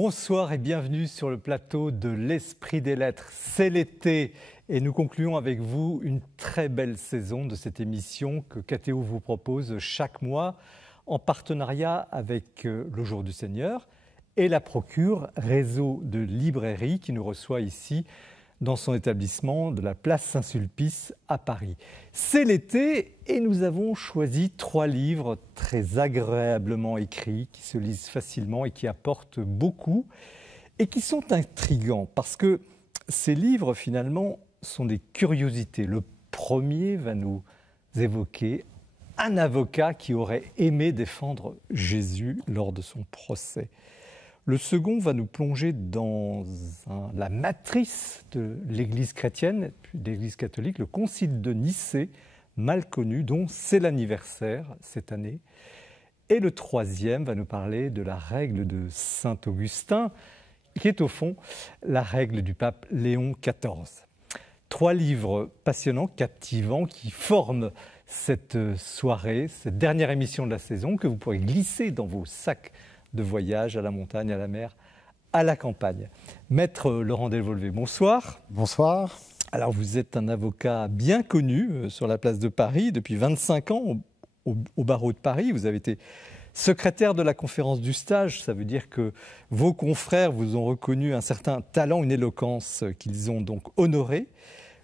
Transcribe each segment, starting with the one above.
Bonsoir et bienvenue sur le plateau de l'Esprit des Lettres. C'est l'été et nous concluons avec vous une très belle saison de cette émission que KTO vous propose chaque mois en partenariat avec le Jour du Seigneur et la Procure, réseau de librairies qui nous reçoit ici dans son établissement de la place Saint-Sulpice à Paris. C'est l'été et nous avons choisi 3 livres très agréablement écrits, qui se lisent facilement et qui apportent beaucoup et qui sont intrigants parce que ces livres finalement sont des curiosités. Le premier va nous évoquer un avocat qui aurait aimé défendre Jésus lors de son procès. Le second va nous plonger dans la matrice de l'Église chrétienne, de l'Église catholique, le Concile de Nicée, mal connu, dont c'est l'anniversaire cette année. Et le troisième va nous parler de la règle de saint Augustin, qui est au fond la règle du pape Léon XIV. 3 livres passionnants, captivants, qui forment cette soirée, cette dernière émission de la saison, que vous pourrez glisser dans vos sacs de voyage à la montagne, à la mer, à la campagne. Maître Laurent Delvolvé, bonsoir. Bonsoir. Alors vous êtes un avocat bien connu sur la place de Paris depuis 25 ans au barreau de Paris. Vous avez été secrétaire de la conférence du stage. Ça veut dire que vos confrères vous ont reconnu un certain talent, une éloquence qu'ils ont donc honoré.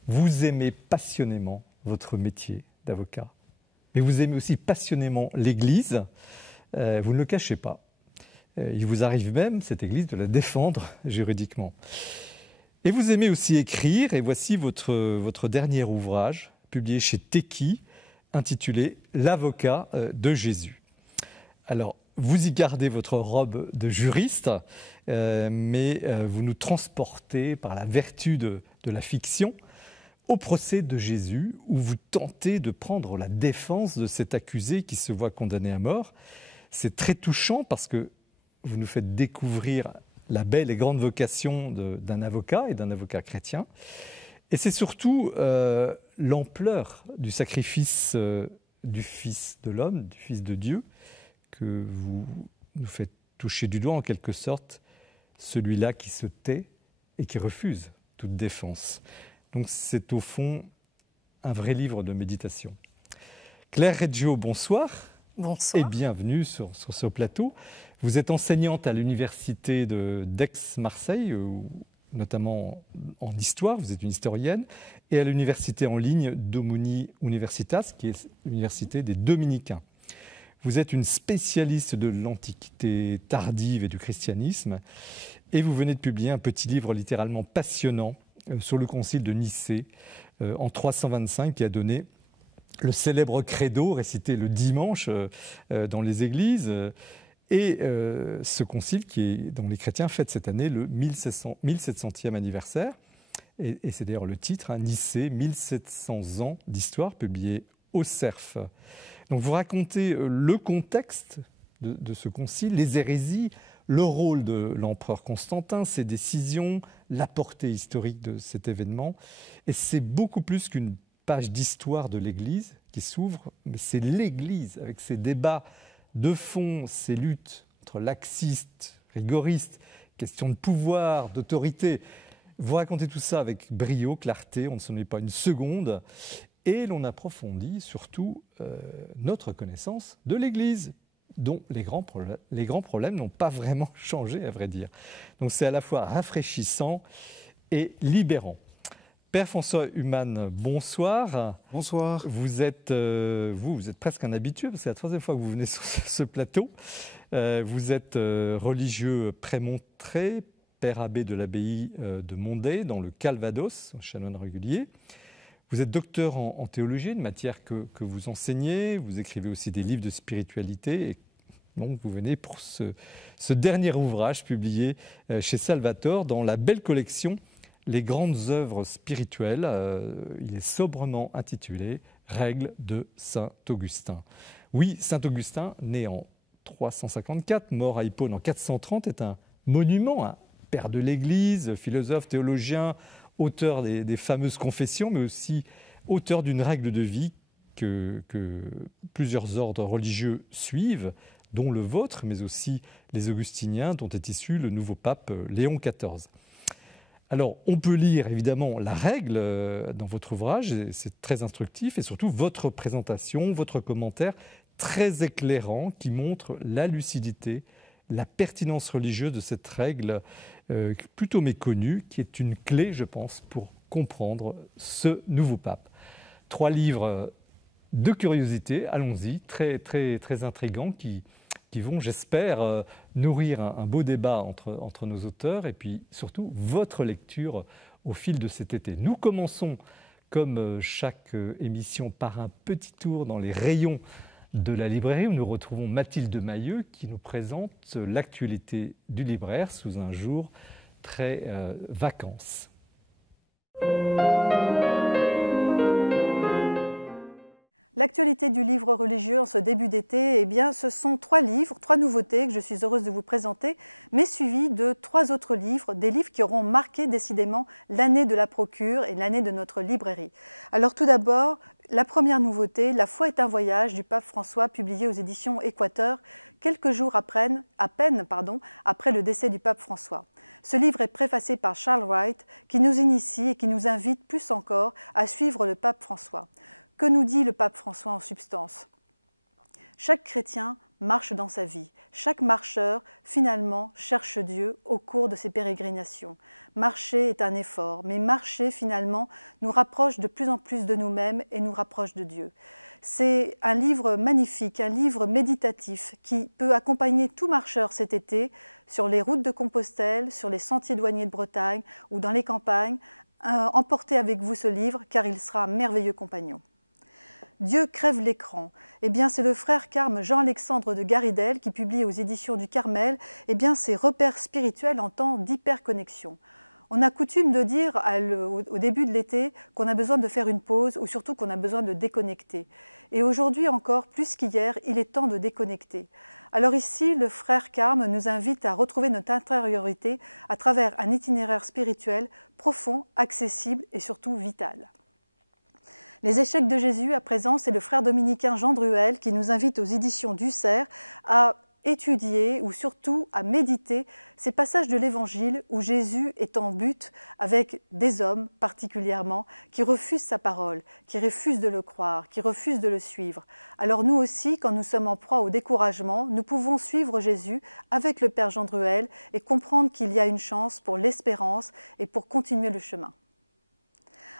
Vous aimez passionnément votre métier d'avocat. Mais vous aimez aussi passionnément l'Église. Vous ne le cachez pas. Il vous arrive même, cette Église, de la défendre juridiquement. Et vous aimez aussi écrire, et voici votre dernier ouvrage, publié chez Tekki, intitulé « L'avocat de Jésus ». Alors, vous y gardez votre robe de juriste, mais vous nous transportez par la vertu de la fiction au procès de Jésus, où vous tentez de prendre la défense de cet accusé qui se voit condamné à mort. C'est très touchant parce que vous nous faites découvrir la belle et grande vocation d'un avocat et d'un avocat chrétien. Et c'est surtout l'ampleur du sacrifice du Fils de l'homme, du Fils de Dieu, que vous nous faites toucher du doigt en quelque sorte, celui-là qui se tait et qui refuse toute défense. Donc c'est au fond un vrai livre de méditation. Claire Reggio, bonsoir. Bonsoir. Et bienvenue sur ce plateau. Vous êtes enseignante à l'université d'Aix-Marseille, notamment en histoire, vous êtes une historienne, et à l'université en ligne d'Omuni Universitas, qui est l'université des Dominicains. Vous êtes une spécialiste de l'Antiquité tardive et du christianisme, et vous venez de publier un petit livre littéralement passionnant sur le concile de Nicée en 325, qui a donné le célèbre credo récité le dimanche dans les églises, et ce concile dont les chrétiens fêtent cette année le 1700e anniversaire. Et c'est d'ailleurs le titre, Nicée, 1700 ans d'histoire, publié au Cerf. Donc vous racontez le contexte de ce concile, les hérésies, le rôle de l'empereur Constantin, ses décisions, la portée historique de cet événement. Et c'est beaucoup plus qu'une page d'histoire de l'Église qui s'ouvre, mais c'est l'Église avec ses débats de fond, ses luttes entre laxistes, rigoristes, questions de pouvoir, d'autorité. Vous racontez tout ça avec brio, clarté, on ne s'en est pas une seconde, et l'on approfondit surtout notre connaissance de l'Église, dont les grands problèmes n'ont pas vraiment changé, à vrai dire. Donc c'est à la fois rafraîchissant et libérant. Père François Humann, bonsoir. Bonsoir. Vous êtes presque un habitué, parce que c'est la 3e fois que vous venez sur ce plateau. Vous êtes religieux prémontré, père abbé de l'abbaye de Mondai, dans le Calvados, chanoine régulier. Vous êtes docteur en théologie, une matière que vous enseignez. Vous écrivez aussi des livres de spiritualité. Et donc vous venez pour ce dernier ouvrage publié chez Salvator dans la belle collection Les grandes œuvres spirituelles. Il est sobrement intitulé « Règles de saint Augustin ». Oui, saint Augustin, né en 354, mort à Hippone en 430, est un monument, un père de l'Église, philosophe, théologien, auteur des fameuses confessions, mais aussi auteur d'une règle de vie que plusieurs ordres religieux suivent, dont le vôtre, mais aussi les augustiniens dont est issu le nouveau pape Léon XIV. Alors, on peut lire évidemment la règle dans votre ouvrage, c'est très instructif, et surtout votre présentation, votre commentaire très éclairant qui montre la lucidité, la pertinence religieuse de cette règle plutôt méconnue, qui est une clé, je pense, pour comprendre ce nouveau pape. 3 livres de curiosité, allons-y, très, très, très intrigants, qui vont, j'espère, nourrir un beau débat entre nos auteurs et puis surtout votre lecture au fil de cet été. Nous commençons, comme chaque émission, par un petit tour dans les rayons de la librairie où nous retrouvons Mathilde Mailleux qui nous présente l'actualité du libraire sous un jour très vacances. L'actualité du livre religieux en ce début d'été, eh bien, ce sont 3 livres, 3 nouveautés que je suis heureuse de vous présenter, mais suivies de 3 autres livres, des livres qui auront marqué décidément l'année de la procure et l'année de notre librairie. Alors tout d'abord, la première nouveauté, La foi est un voyage du pape François, publié aux éditions Équateur, quelques jours à peine, après le décès du pape François. Ce livre est préfacé par Charles Wright, qui nous initie et qui nous invite plus encore à suivre le pape François. Que nous dit le pape François en substance? Chaque chrétien marche dans sa vie. Chaque marcheur, finalement, cherche Dieu au cours de ses pérégrinations. Marcher est un effort, mais marcher, finalement, nous rapproche de plus en plus de nous-mêmes et nous rapproche de Dieu. C'est un livre magnifique, un livre méditatif qui peut accompagner tout marcheur cet été sur les routes de Compostelle, sur les sentiers douaniers de Bretagne ou dans les campagnes. Emportez avec vous ce livre car il sera un merveilleux compagnon. Dieu crève l'écran. Eh bien, c'est le frère carme Jean-Alexandre de Garidel qui publie aux éditions du Carmel ses repères spirituels en temps d'hyperconnexion. On a coutume de dire au début de l'été qu'on a besoin de faire une pause ou surtout qu'on a besoin de déconnecter. Et aujourd'hui encore, plus qu'hier, il est temps de déconnecter. Alors ici, le frère Carme nous invite à retrouver notre intériorité à travers un itinéraire spirituel profond, accessible et surtout vital. Les échecs de Jésus, à présent, c'est le frère dominicain Jean Druel qui nous invite aux éditions d'Ussert à étudier ou surtout à méditer ces passages de l'Évangile où Jésus est en butte avec des hommes particulièrement qui refusent sa parole, qui refusent de le croire, qui refusent de le suivre. Alors nous aussi, quand nous sommes en proie au découragement, nous pouvons suivre Jésus avec le Père Jean Druel et comprendre qu'il y a une chance pour l'espérance et pour continuer le chemin.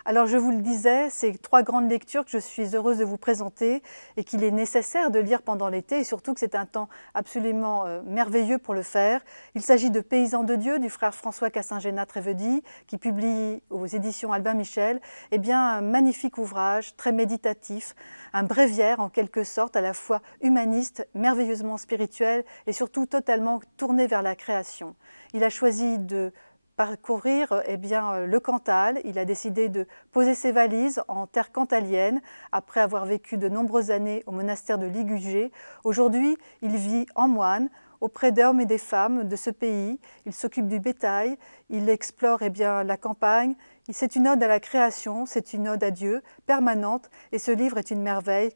Alors je vous le disais, c'est 3 grandes lectures que je suis heureuse de vous présenter et qu'il est nécessaire de lire pendant l'été et surtout que c'est un temps absolument merveilleux pour le faire. Il s'agit de Paysans de Dieu du frère François Cassingénat-Trévedi qui publie aux éditions Albin Michel un magnifique ouvrage très méditatif, un bréviaire en quelque sorte à la fois humaniste, merveilleusement spirituel et surtout totalement tourné vers la création. Il a choisi de parcourir le Cantal. Il a décidé de poser ses valises en terre cantalienne après avoir vécu de nombreuses années au monastère de Ligugé. Aujourd'hui, il vit en moine auprès d'hommes et des femmes de ce pays. Il s'occupe du bétail, il explore la campagne. C'est une ode à la création, c'est une ode à Dieu permanente et ce livre est une merveille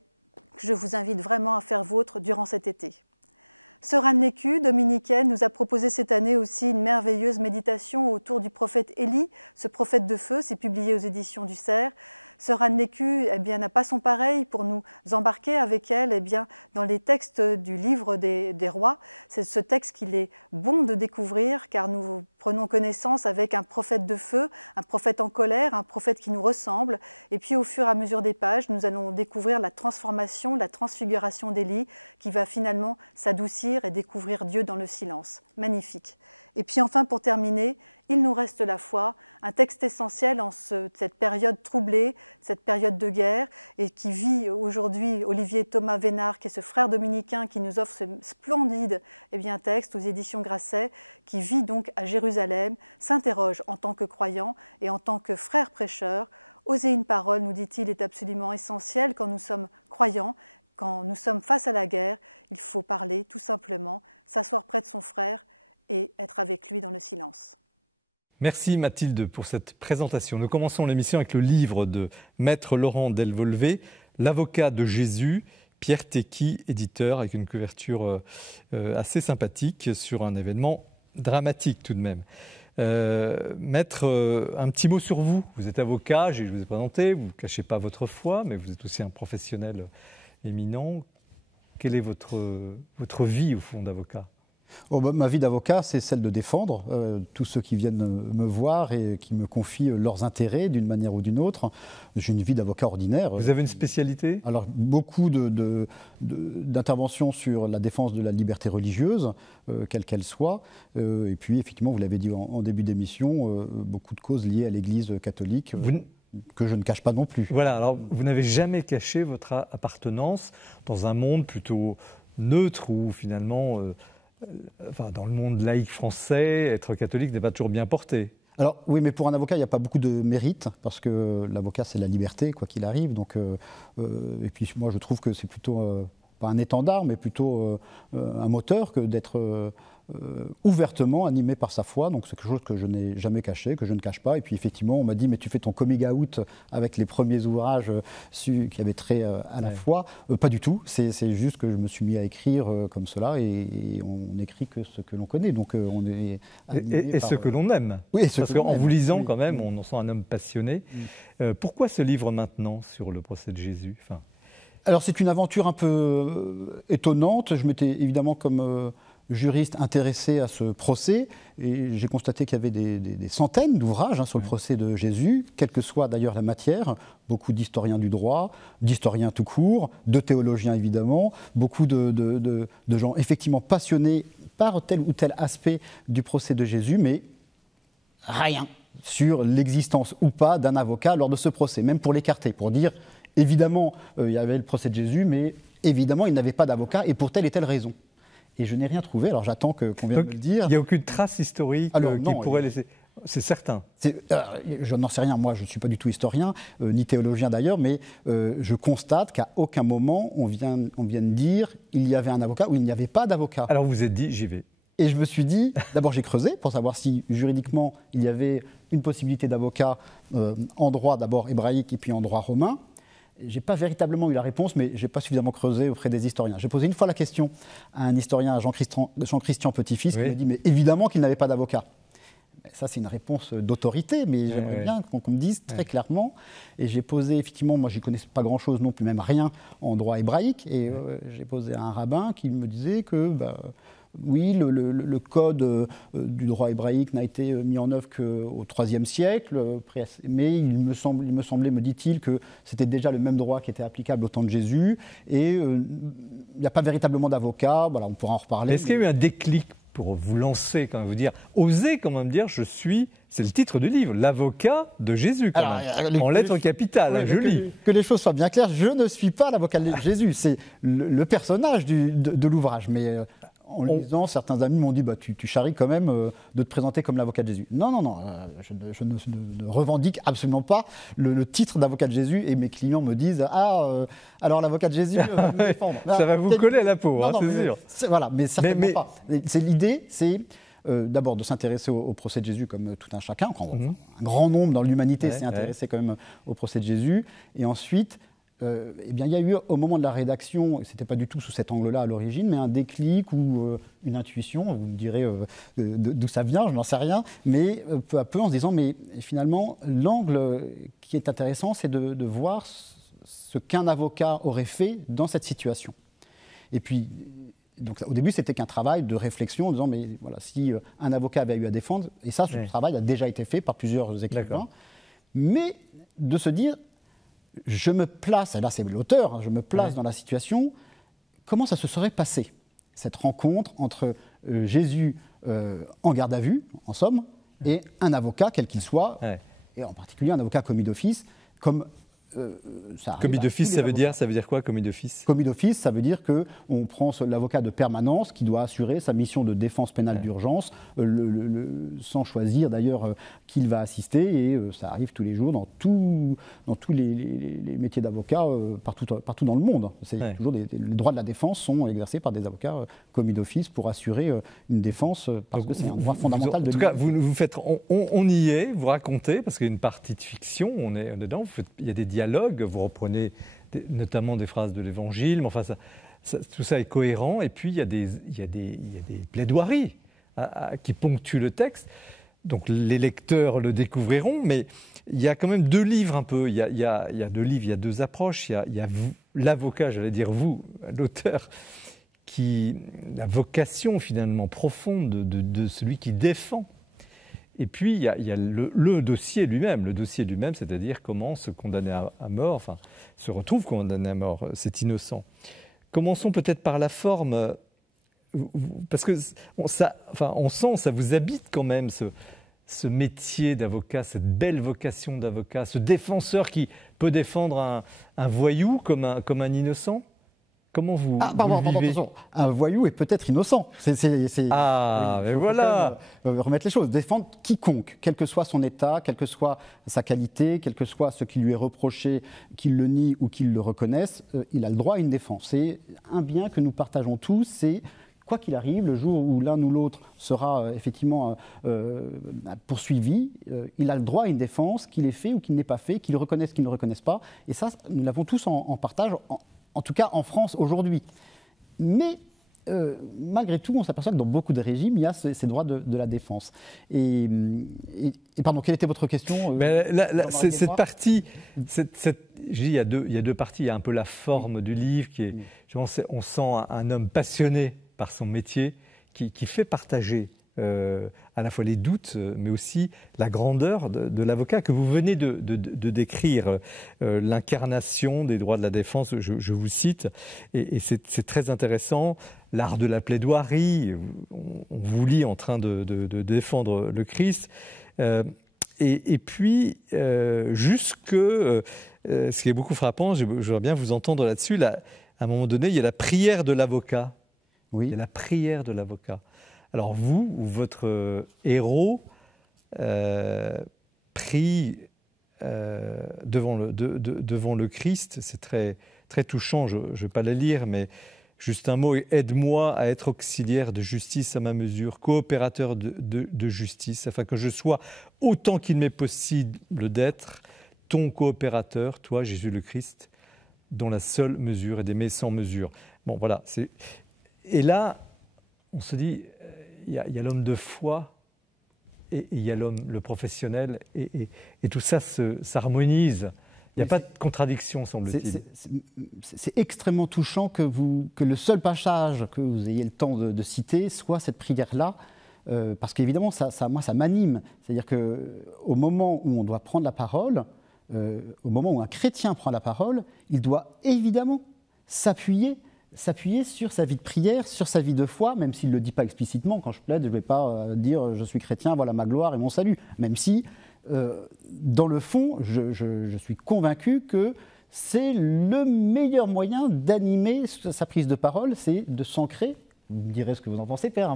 que je vous invite vraiment à faire vôtre durant cet été. Sœur Anne Lécu, dominicaine, nous a proposé cette année aussi une merveilleuse méditation autour du prophète Élie, ce prophète de feu, c'est publié aux éditions du Cerf. Sœur Anne Lécu n'a pas son pareil pour nous embarquer avec elle dans les textes du livre des rois. C'est ce texte qu'il est bon de découvrir car nous prenons connaissance avec un prophète de feu, un prophète en colère, un prophète qui nous ressemble. Et puis au fur et à mesure des pages, nous allons découvrir la transformation, la transfiguration d'Élie qui va finalement s'adoucir et découvrir Dieu dans le silence. Magnifique. Et puis enfin, pour terminer, il nous reste la foi, un texte essentiel en cette période troublée, cette période de guerre, et qui vit aujourd'hui Olivier Thomas Vénard, qui est ce frère dominicain qui nous offre ce splendide texte aux éditions Grasset, qui vit donc à Jérusalem, s'interroge en tant que croyant et en tant que frère prêcheur. Oser une parole, nous dit-il, est absolument essentiel quand nous sommes croyants. Quand nous sommes face à la guerre, il faut parler tout simplement, s'asseoir près de son frère et être avec lui dans le silence. Merci Mathilde pour cette présentation. Nous commençons l'émission avec le livre de Maître Laurent Delvolvé, L'avocat de Jésus, Pierre Tecky, éditeur, avec une couverture assez sympathique sur un événement dramatique tout de même. Maître, un petit mot sur vous. Vous êtes avocat, je vous ai présenté, vous ne cachez pas votre foi, mais vous êtes aussi un professionnel éminent. Quelle est votre vie au fond d'avocat ? Ma vie d'avocat, c'est celle de défendre tous ceux qui viennent me voir et qui me confient leurs intérêts d'une manière ou d'une autre. J'ai une vie d'avocat ordinaire. Vous avez une spécialité ? Alors, beaucoup d'interventions sur la défense de la liberté religieuse, quelle qu'elle soit. Et puis, effectivement, vous l'avez dit en début d'émission, beaucoup de causes liées à l'Église catholique. Que je ne cache pas non plus. Voilà, alors vous n'avez jamais caché votre appartenance dans un monde plutôt neutre où finalement... dans le monde laïque français, être catholique n'est pas toujours bien porté. Alors oui, mais pour un avocat, il n'y a pas beaucoup de mérite, parce que l'avocat, c'est la liberté, quoi qu'il arrive. Donc, et puis moi, je trouve que c'est plutôt, pas un étendard, mais plutôt un moteur que d'être ouvertement animé par sa foi. Donc c'est quelque chose que je n'ai jamais caché, que je ne cache pas. Et puis effectivement, on m'a dit, mais tu fais ton coming out avec les premiers ouvrages qui avaient trait à la foi. Pas du tout. C'est juste que je me suis mis à écrire comme cela, et on n'écrit que ce que l'on connaît. Donc on est et ce que l'on aime. Oui, parce qu'en vous lisant, quand même, on en sent un homme passionné. Pourquoi ce livre maintenant sur le procès de Jésus ? Alors c'est une aventure un peu étonnante. Je m'étais évidemment comme juriste intéressé à ce procès, et j'ai constaté qu'il y avait des centaines d'ouvrages sur le procès de Jésus, quelle que soit d'ailleurs la matière, beaucoup d'historiens du droit, d'historiens tout court, de théologiens évidemment, beaucoup de gens effectivement passionnés par tel ou tel aspect du procès de Jésus, mais rien sur l'existence ou pas d'un avocat lors de ce procès, même pour l'écarter, pour dire évidemment il y avait le procès de Jésus, mais évidemment il n'avait pas d'avocat et pour telle et telle raison. Et je n'ai rien trouvé, alors j'attends qu'on vienne me le dire. Il n'y a aucune trace historique qui pourrait laisser... C'est certain. Je n'en sais rien, moi je ne suis pas du tout historien, ni théologien d'ailleurs, mais je constate qu'à aucun moment on vient de dire il y avait un avocat ou il n'y avait pas d'avocat. Alors vous vous êtes dit, j'y vais. Et je me suis dit, d'abord j'ai creusé pour savoir si juridiquement il y avait une possibilité d'avocat en droit d'abord hébraïque et puis en droit romain. Je n'ai pas véritablement eu la réponse, mais je n'ai pas suffisamment creusé auprès des historiens. J'ai posé une fois la question à un historien, à Jean-Christian Petit-Fils, qui m'a dit mais évidemment qu'il n'avait pas d'avocat. Ça, c'est une réponse d'autorité, mais j'aimerais bien qu'on me dise très clairement. Et j'ai posé, effectivement, moi, je n'y connaissais pas grand-chose non plus, même rien en droit hébraïque. Et j'ai posé à un rabbin qui me disait que, oui, le code du droit hébraïque n'a été mis en œuvre qu'au IIIe siècle, mais il me semblait, me dit-il, que c'était déjà le même droit qui était applicable au temps de Jésus. Et il n'y a pas véritablement d'avocat, voilà, on pourra en reparler. Est-ce qu'il y a eu un déclic pour vous lancer, quand même, vous dire, oser quand même dire, c'est le titre du livre, l'avocat de Jésus, quand même, en lettres capitales, je lis. Que les choses soient bien claires, je ne suis pas l'avocat de Jésus, c'est le personnage de l'ouvrage, mais en lisant, certains amis m'ont dit, tu charries quand même de te présenter comme l'avocat de Jésus. Non, je ne revendique absolument pas le titre d'avocat de Jésus, et mes clients me disent, alors l'avocat de Jésus va me défendre. Ça va vous coller à la peau, c'est sûr. Voilà, mais certainement pas. L'idée, c'est d'abord de s'intéresser au procès de Jésus comme tout un chacun. Un grand nombre dans l'humanité s'est intéressé quand même au procès de Jésus. Et ensuite, il y a eu au moment de la rédaction, et ce n'était pas du tout sous cet angle-là à l'origine, mais un déclic ou une intuition, vous me direz d'où ça vient, je n'en sais rien, mais peu à peu en se disant, mais finalement, l'angle qui est intéressant, c'est de voir ce qu'un avocat aurait fait dans cette situation. Et puis, donc, au début, c'était qu'un travail de réflexion en disant, mais voilà, si un avocat avait eu à défendre, et ça, ce travail a déjà été fait par plusieurs écrivains, mais de se dire, je me place, et là c'est l'auteur, je me place dans la situation, comment ça se serait passé, cette rencontre entre Jésus en garde à vue, en somme, et un avocat, quel qu'il soit, et en particulier un avocat commis d'office, comme commis d'office, ça veut dire quoi, commis d'office ? Commis d'office, ça veut dire qu'on prend l'avocat de permanence qui doit assurer sa mission de défense pénale d'urgence, sans choisir d'ailleurs qui il va assister, et ça arrive tous les jours dans tous les métiers d'avocat partout dans le monde. Toujours les droits de la défense sont exercés par des avocats commis d'office pour assurer une défense, parce que c'est un droit fondamental de l'humanité. En tout cas, vous faites, on y est, vous racontez, parce qu'il y a une partie de fiction, on est dedans, il y a des dialogues dialogue, vous reprenez notamment des phrases de l'Évangile, mais enfin, tout ça est cohérent, et puis il y a des plaidoiries qui ponctuent le texte. Donc les lecteurs le découvriront, mais il y a quand même deux livres un peu. Il y a deux livres, il y a deux approches. Il y a l'avocat, j'allais dire vous, l'auteur, la vocation finalement profonde de celui qui défend. Et puis il y a le dossier lui-même. Le dossier lui-même, c'est-à-dire comment se condamner à mort, enfin se retrouve condamné à mort, c'est innocent. Commençons peut-être par la forme. Parce que on sent, ça vous habite quand même, ce métier d'avocat, cette belle vocation d'avocat, ce défenseur qui peut défendre un voyou comme un innocent. Comment vous pardon, attention. Un voyou est peut-être innocent. Mais voilà. Remettre les choses. Défendre quiconque, quel que soit son état, quelle que soit sa qualité, quel que soit ce qui lui est reproché, qu'il le nie ou qu'il le reconnaisse, il a le droit à une défense. C'est un bien que nous partageons tous, c'est quoi qu'il arrive, le jour où l'un ou l'autre sera effectivement poursuivi, il a le droit à une défense, qu'il ait fait ou qu'il n'ait pas fait, qu'il reconnaisse, qu'il ne reconnaisse pas. Et ça, nous l'avons tous en partage, en tout cas en France aujourd'hui. Mais malgré tout, on s'aperçoit que dans beaucoup de régimes, il y a ces droits de la défense. Et pardon, quelle était votre question cette partie, je dis, il y a deux parties. Il y a un peu la forme du livre, qui est, on sent un homme passionné par son métier, qui fait partager à la fois les doutes, mais aussi la grandeur de l'avocat que vous venez de décrire, l'incarnation des droits de la défense, je vous cite, et c'est très intéressant, l'art de la plaidoirie, on vous lit en train de défendre le Christ, et puis, ce qui est beaucoup frappant, je voudrais bien vous entendre là-dessus, à un moment donné, il y a la prière de l'avocat. Oui. Il y a la prière de l'avocat. Alors vous, ou votre héros, prie devant le Christ, c'est très, très touchant, je ne vais pas la lire, mais juste un mot, aide-moi à être auxiliaire de justice à ma mesure, coopérateur de justice, afin que je sois, autant qu'il m'est possible d'être, ton coopérateur, toi, Jésus le Christ, dont la seule mesure est d'aimer sans mesure. Bon, voilà, et là, on se dit, il y a l'homme de foi et il y a l'homme, le professionnel, et tout ça s'harmonise. Il n'y a pas de contradiction, semble-t-il. C'est extrêmement touchant que le seul passage que vous ayez le temps de citer soit cette prière-là, parce qu'évidemment, moi, ça m'anime. C'est-à-dire qu'au moment où on doit prendre la parole, au moment où un chrétien prend la parole, il doit évidemment s'appuyer sur sa vie de prière, sur sa vie de foi, même s'il ne le dit pas explicitement. Quand je plaide, je ne vais pas dire « je suis chrétien, voilà ma gloire et mon salut », même si, dans le fond, je suis convaincu que c'est le meilleur moyen d'animer sa prise de parole, c'est de s'ancrer, vous me direz ce que vous en pensez, Père,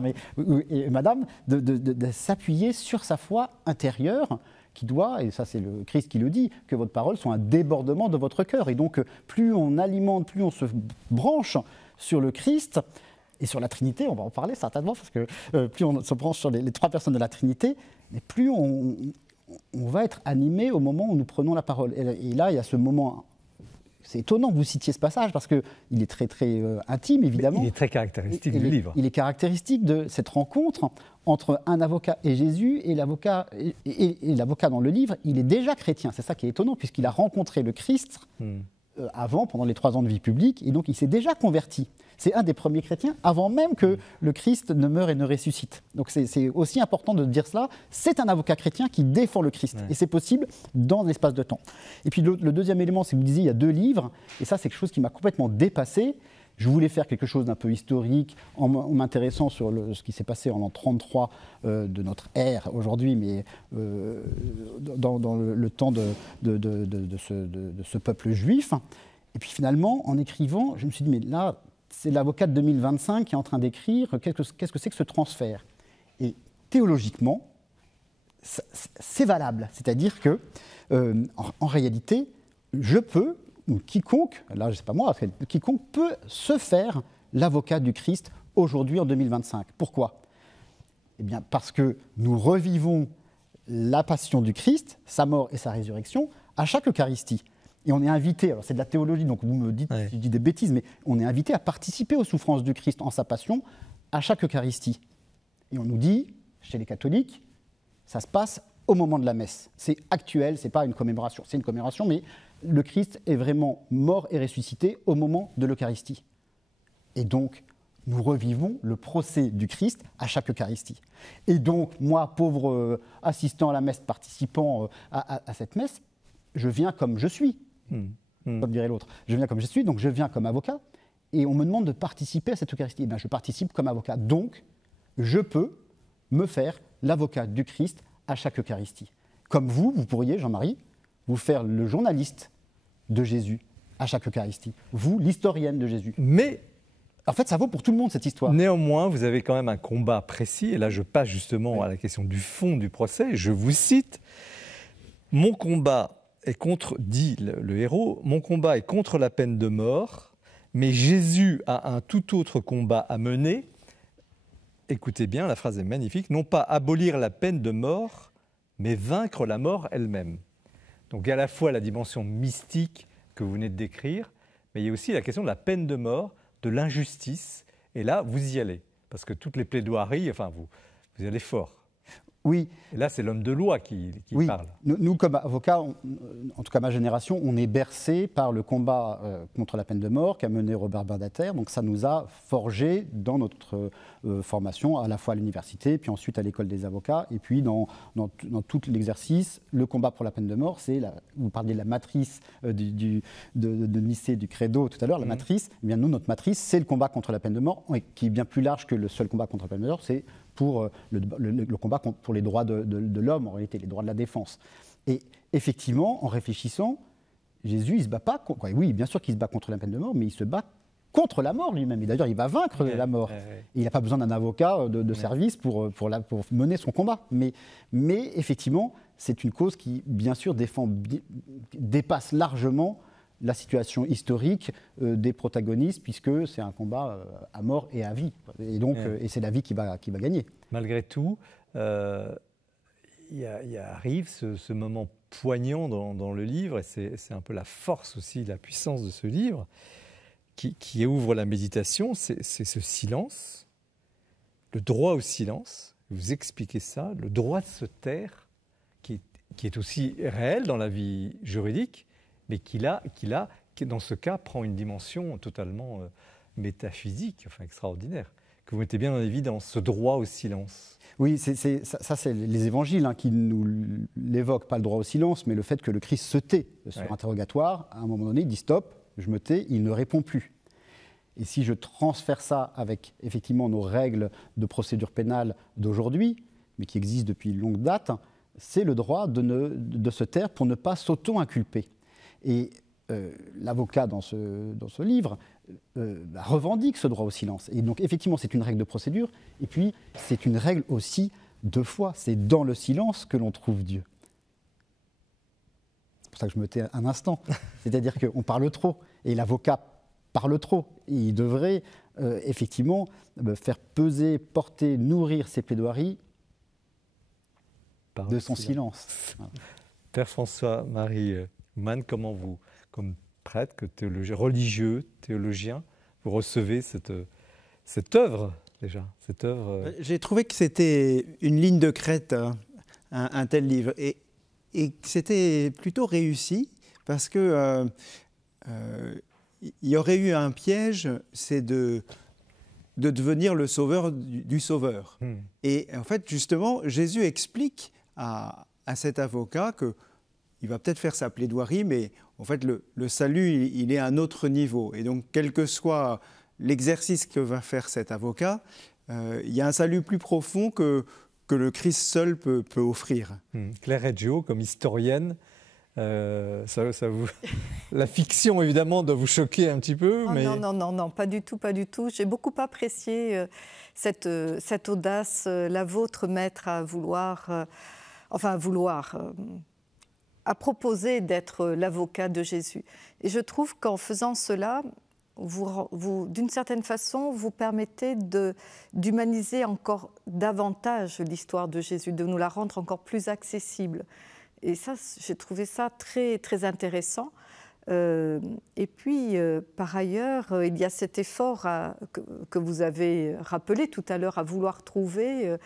et Madame, de s'appuyer sur sa foi intérieure, qui doit, et ça c'est le Christ qui le dit, que votre parole soit un débordement de votre cœur. Et donc, plus on alimente, plus on se branche sur le Christ et sur la Trinité, on va en parler certainement, parce que plus on se branche sur les trois personnes de la Trinité, mais plus on va être animé au moment où nous prenons la parole. Et là, il y a ce moment... C'est étonnant que vous citiez ce passage, parce qu'il est très, très intime, évidemment. Mais il est très caractéristique du livre. Il est caractéristique de cette rencontre entre un avocat et Jésus, et l'avocat dans le livre, il est déjà chrétien. C'est ça qui est étonnant, puisqu'il a rencontré le Christ avant, pendant les 3 ans de vie publique, et donc il s'est déjà converti. C'est un des premiers chrétiens, avant même que le Christ ne meure et ne ressuscite. Donc c'est aussi important de dire cela. C'est un avocat chrétien qui défend le Christ. Ouais. Et c'est possible dans l'espace de temps. Et puis le deuxième élément, c'est que vous disiez, il y a 2 livres. Et ça, c'est quelque chose qui m'a complètement dépassé. Je voulais faire quelque chose d'un peu historique en m'intéressant sur ce qui s'est passé en l'an 33 de notre ère aujourd'hui, mais dans le temps de ce peuple juif. Et puis finalement, en écrivant, je me suis dit, mais là, c'est l'avocat de 2025 qui est en train d'écrire qu'est-ce que c'est que ce transfert. Et théologiquement, c'est valable. C'est-à-dire que, en réalité, je peux, ou quiconque, là, je ne sais pas moi, quiconque peut se faire l'avocat du Christ aujourd'hui en 2025. Pourquoi ? Eh bien, parce que nous revivons la passion du Christ, sa mort et sa résurrection, à chaque Eucharistie. Et on est invité, alors c'est de la théologie, donc vous me dites si je dis des bêtises, mais on est invité à participer aux souffrances du Christ en sa passion à chaque Eucharistie. Et on nous dit, chez les catholiques, ça se passe au moment de la messe. C'est actuel, c'est pas une commémoration. C'est une commémoration, mais le Christ est vraiment mort et ressuscité au moment de l'Eucharistie. Et donc, nous revivons le procès du Christ à chaque Eucharistie. Et donc, moi, pauvre assistant à la messe, participant à cette messe, je viens comme je suis, comme dirait l'autre. Je viens comme je suis, donc je viens comme avocat, et on me demande de participer à cette Eucharistie. Et bien, je participe comme avocat. Donc, je peux me faire l'avocat du Christ à chaque Eucharistie. Comme vous pourriez, Jean-Marie, vous faire le journaliste de Jésus à chaque Eucharistie. Vous, l'historienne de Jésus. Mais, en fait, ça vaut pour tout le monde, cette histoire. Néanmoins, vous avez quand même un combat précis. Et là, je passe justement à la question du fond du procès. Je vous cite. « Mon combat est contre, dit le héros, mon combat est contre la peine de mort, mais Jésus a un tout autre combat à mener. » Écoutez bien, la phrase est magnifique. « Non pas abolir la peine de mort, mais vaincre la mort elle-même. » Donc, il y a à la fois la dimension mystique que vous venez de décrire, mais il y a aussi la question de la peine de mort, de l'injustice. Et là, vous y allez. Parce que toutes les plaidoiries, enfin, vous y allez fort. Oui. Et là, c'est l'homme de loi qui parle. Nous, comme avocats, en tout cas ma génération, on est bercé par le combat contre la peine de mort qu'a mené Robert Badinter. Donc ça nous a forgé dans notre formation, à la fois à l'université, puis ensuite à l'école des avocats, et puis dans tout l'exercice, le combat pour la peine de mort, vous parliez de la matrice de Nicée, du credo tout à l'heure, la matrice, eh bien nous, notre matrice, c'est le combat contre la peine de mort, qui est bien plus large que le seul combat contre la peine de mort, c'est pour le combat pour les droits de l'homme, en réalité, les droits de la défense. Et effectivement, en réfléchissant, Jésus, il ne se bat pas, oui, bien sûr qu'il se bat contre la peine de mort, mais il se bat contre la mort lui-même. Et d'ailleurs, il va vaincre la mort. Et il n'a pas besoin d'un avocat de service pour mener son combat. Mais effectivement, c'est une cause qui, bien sûr, dépasse largement la situation historique des protagonistes, puisque c'est un combat à mort et à vie. Et donc, et c'est la vie qui va gagner. Malgré tout, arrive ce moment poignant dans le livre, et c'est un peu la force aussi, la puissance de ce livre, qui ouvre la méditation, c'est ce silence, le droit au silence. Vous expliquez ça, le droit de se taire, qui est aussi réel dans la vie juridique, mais qui, dans ce cas, prend une dimension totalement métaphysique, enfin extraordinaire, que vous mettez bien en évidence, ce droit au silence. Oui, ça c'est les évangiles qui nous l'évoquent, pas le droit au silence, mais le fait que le Christ se tait sur interrogatoire. À un moment donné, il dit stop, je me tais, il ne répond plus. Et si je transfère ça avec effectivement nos règles de procédure pénale d'aujourd'hui, mais qui existent depuis une longue date, c'est le droit de se taire pour ne pas s'auto-inculper. Et l'avocat dans ce livre revendique ce droit au silence. Et donc effectivement, c'est une règle de procédure, et puis c'est une règle aussi de foi. C'est dans le silence que l'on trouve Dieu. C'est pour ça que je me tais un instant. C'est-à-dire qu'on parle trop, et l'avocat parle trop. Et il devrait effectivement faire peser, porter, nourrir ses plaidoiries de son silence. Voilà. Père François-Marie Humann, comment vous, comme prêtre, religieux, théologien, vous recevez cette œuvre déjà, cette œuvre. J'ai trouvé que c'était une ligne de crête, un tel livre, et que c'était plutôt réussi, parce que il y aurait eu un piège, c'est de devenir le sauveur du sauveur. Et en fait, justement, Jésus explique à cet avocat qu'il va peut-être faire sa plaidoirie, mais en fait, le salut, il est à un autre niveau. Et donc, quel que soit l'exercice que va faire cet avocat, il y a un salut plus profond que le Christ seul peut offrir. Claire Reggio, comme historienne, ça vous... La fiction, évidemment, doit vous choquer un petit peu. Oh, mais... Non, pas du tout, pas du tout. J'ai beaucoup apprécié cette audace, la vôtre, maître, à proposer d'être l'avocat de Jésus. Et je trouve qu'en faisant cela, vous, d'une certaine façon, vous permettez d'humaniser encore davantage l'histoire de Jésus, de nous la rendre encore plus accessible. Et ça, j'ai trouvé ça très, très intéressant. Et puis, par ailleurs, il y a cet effort que vous avez rappelé tout à l'heure, à vouloir trouver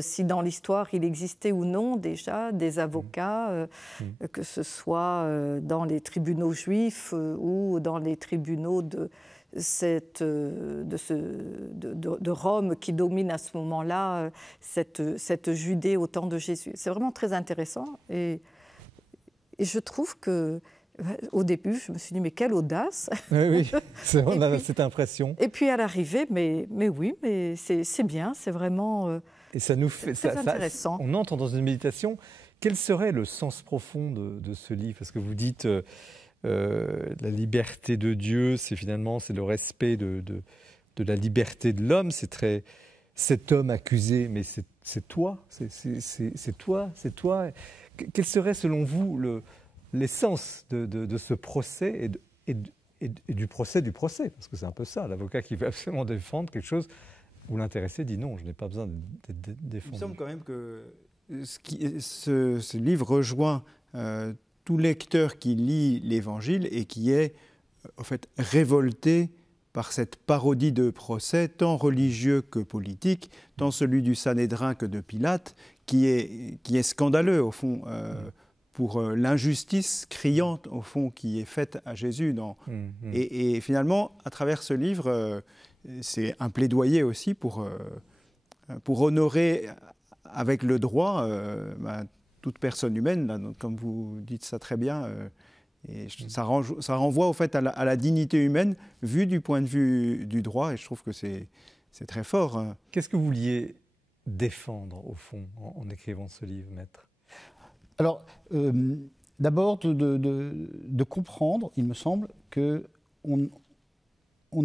si dans l'histoire il existait ou non déjà des avocats, que ce soit dans les tribunaux juifs ou dans les tribunaux de Rome qui domine à ce moment-là cette Judée au temps de Jésus. C'est vraiment très intéressant et je trouve que au début, je me suis dit, mais quelle audace! Oui, on a cette impression. Et puis à l'arrivée, mais oui, mais c'est bien, c'est vraiment et ça nous fait, très intéressant. On entre dans une méditation. Quel serait le sens profond de ce livre? Parce que vous dites, la liberté de Dieu, c'est le respect de la liberté de l'homme. C'est cet homme accusé, mais c'est toi, c'est toi. Quel serait, selon vous, l'essence de ce procès et du procès, parce que c'est un peu ça, l'avocat qui veut absolument défendre quelque chose où l'intéressé dit non, je n'ai pas besoin de défendre. Il me semble quand même que ce livre rejoint tout lecteur qui lit l'Évangile et qui est en fait révolté par cette parodie de procès, tant religieux que politique, tant celui du Sanhédrin que de Pilate, qui est scandaleux au fond, pour l'injustice criante au fond qui est faite à Jésus. Et finalement, à travers ce livre, c'est un plaidoyer aussi pour honorer avec le droit toute personne humaine, là, donc, comme vous dites ça très bien. Et ça renvoie au fait à la dignité humaine vue du point de vue du droit, et je trouve que c'est très fort. Qu'est-ce que vous vouliez défendre, au fond, en écrivant ce livre, maître? Alors, d'abord, de comprendre, il me semble, qu'on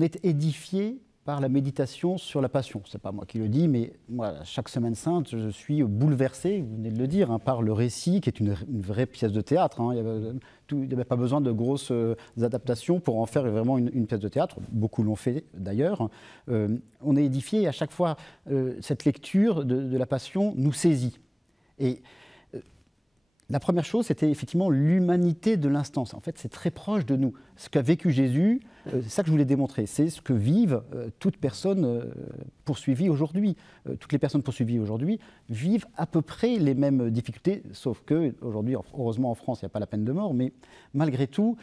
est édifié par la méditation sur la Passion. Ce n'est pas moi qui le dis, mais moi, chaque Semaine Sainte, je suis bouleversé, vous venez de le dire, par le récit, qui est une vraie pièce de théâtre. Il n'y avait pas besoin de grosses adaptations pour en faire vraiment une pièce de théâtre. Beaucoup l'ont fait, d'ailleurs. On est édifié, et à chaque fois, cette lecture de la Passion nous saisit. Et la première chose, c'était effectivement l'humanité de l'instant. En fait, c'est très proche de nous. Ce qu'a vécu Jésus, c'est ça que je voulais démontrer. C'est ce que vivent toutes personnes poursuivies aujourd'hui. Toutes les personnes poursuivies aujourd'hui vivent à peu près les mêmes difficultés, sauf qu'aujourd'hui, heureusement en France, il n'y a pas la peine de mort, mais malgré tout,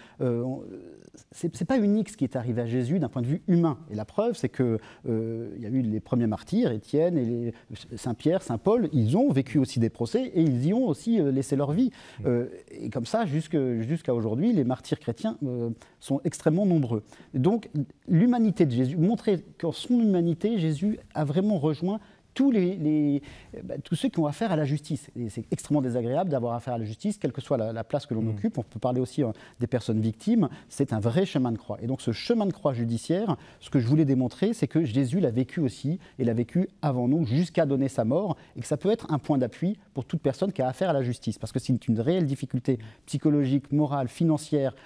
c'est pas unique ce qui est arrivé à Jésus d'un point de vue humain. Et la preuve, c'est qu'il y a eu les premiers martyrs, Étienne et Saint-Pierre, Saint-Paul, ils ont vécu aussi des procès et ils y ont aussi laissé leur vie. Et comme ça, jusqu'à aujourd'hui, les martyrs chrétiens sont extrêmement nombreux. Donc, l'humanité de Jésus, montrer qu'en son humanité, Jésus a vraiment rejoint tous ceux qui ont affaire à la justice. Et c'est extrêmement désagréable d'avoir affaire à la justice, quelle que soit la place que l'on occupe. On peut parler aussi des personnes victimes. C'est un vrai chemin de croix. Et donc ce chemin de croix judiciaire, ce que je voulais démontrer, c'est que Jésus l'a vécu aussi, et l'a vécu avant nous, jusqu'à donner sa mort, et que ça peut être un point d'appui pour toute personne qui a affaire à la justice. Parce que c'est une réelle difficulté psychologique, morale, financière,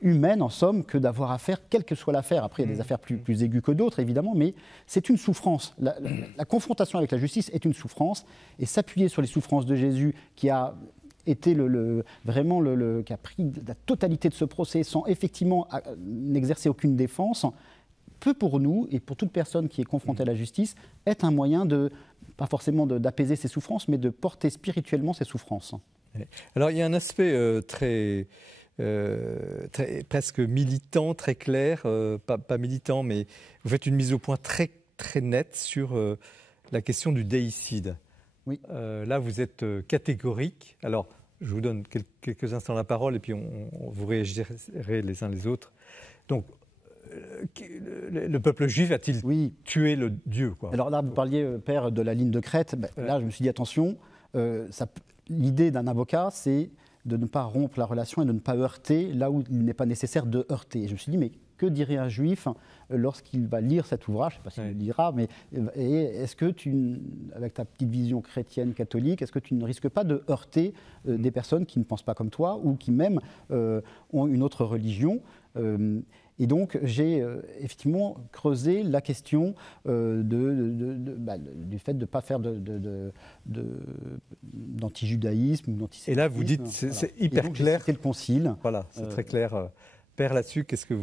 humaine, en somme, que d'avoir affaire, quelle que soit l'affaire. Après, il y a des affaires plus aiguës que d'autres, évidemment, mais c'est une souffrance. La confrontation avec la justice est une souffrance, et s'appuyer sur les souffrances de Jésus, qui a été qui a pris la totalité de ce procès sans effectivement n'exercer aucune défense, peut pour nous, et pour toute personne qui est confrontée à la justice, être un moyen pas forcément d'apaiser ses souffrances, mais de porter spirituellement ses souffrances. Alors, il y a un aspect presque militant, très clair, pas militant, mais vous faites une mise au point très nette sur la question du déicide. Oui. Là, vous êtes catégorique. Alors, je vous donne quelques instants la parole et puis vous réagirez les uns les autres. Donc, le peuple juif a-t-il tué le Dieu, quoi? Alors là, vous parliez, Père, de la ligne de crête. Là, je me suis dit, attention, l'idée d'un avocat, c'est de ne pas rompre la relation et de ne pas heurter là où il n'est pas nécessaire de heurter. Et je me suis dit, mais que dirait un juif lorsqu'il va lire cet ouvrage? Je ne sais pas s'il le lira, mais est-ce que avec ta petite vision chrétienne, catholique, est-ce que tu ne risques pas de heurter des personnes qui ne pensent pas comme toi ou qui même ont une autre religion? Et donc, j'ai effectivement creusé la question du fait de ne pas faire d'anti-judaïsme ou d'antisémitisme. Et là, vous dites, c'est hyper donc, clair. C'est le concile. Voilà, c'est très clair. Père, là-dessus, qu'est-ce que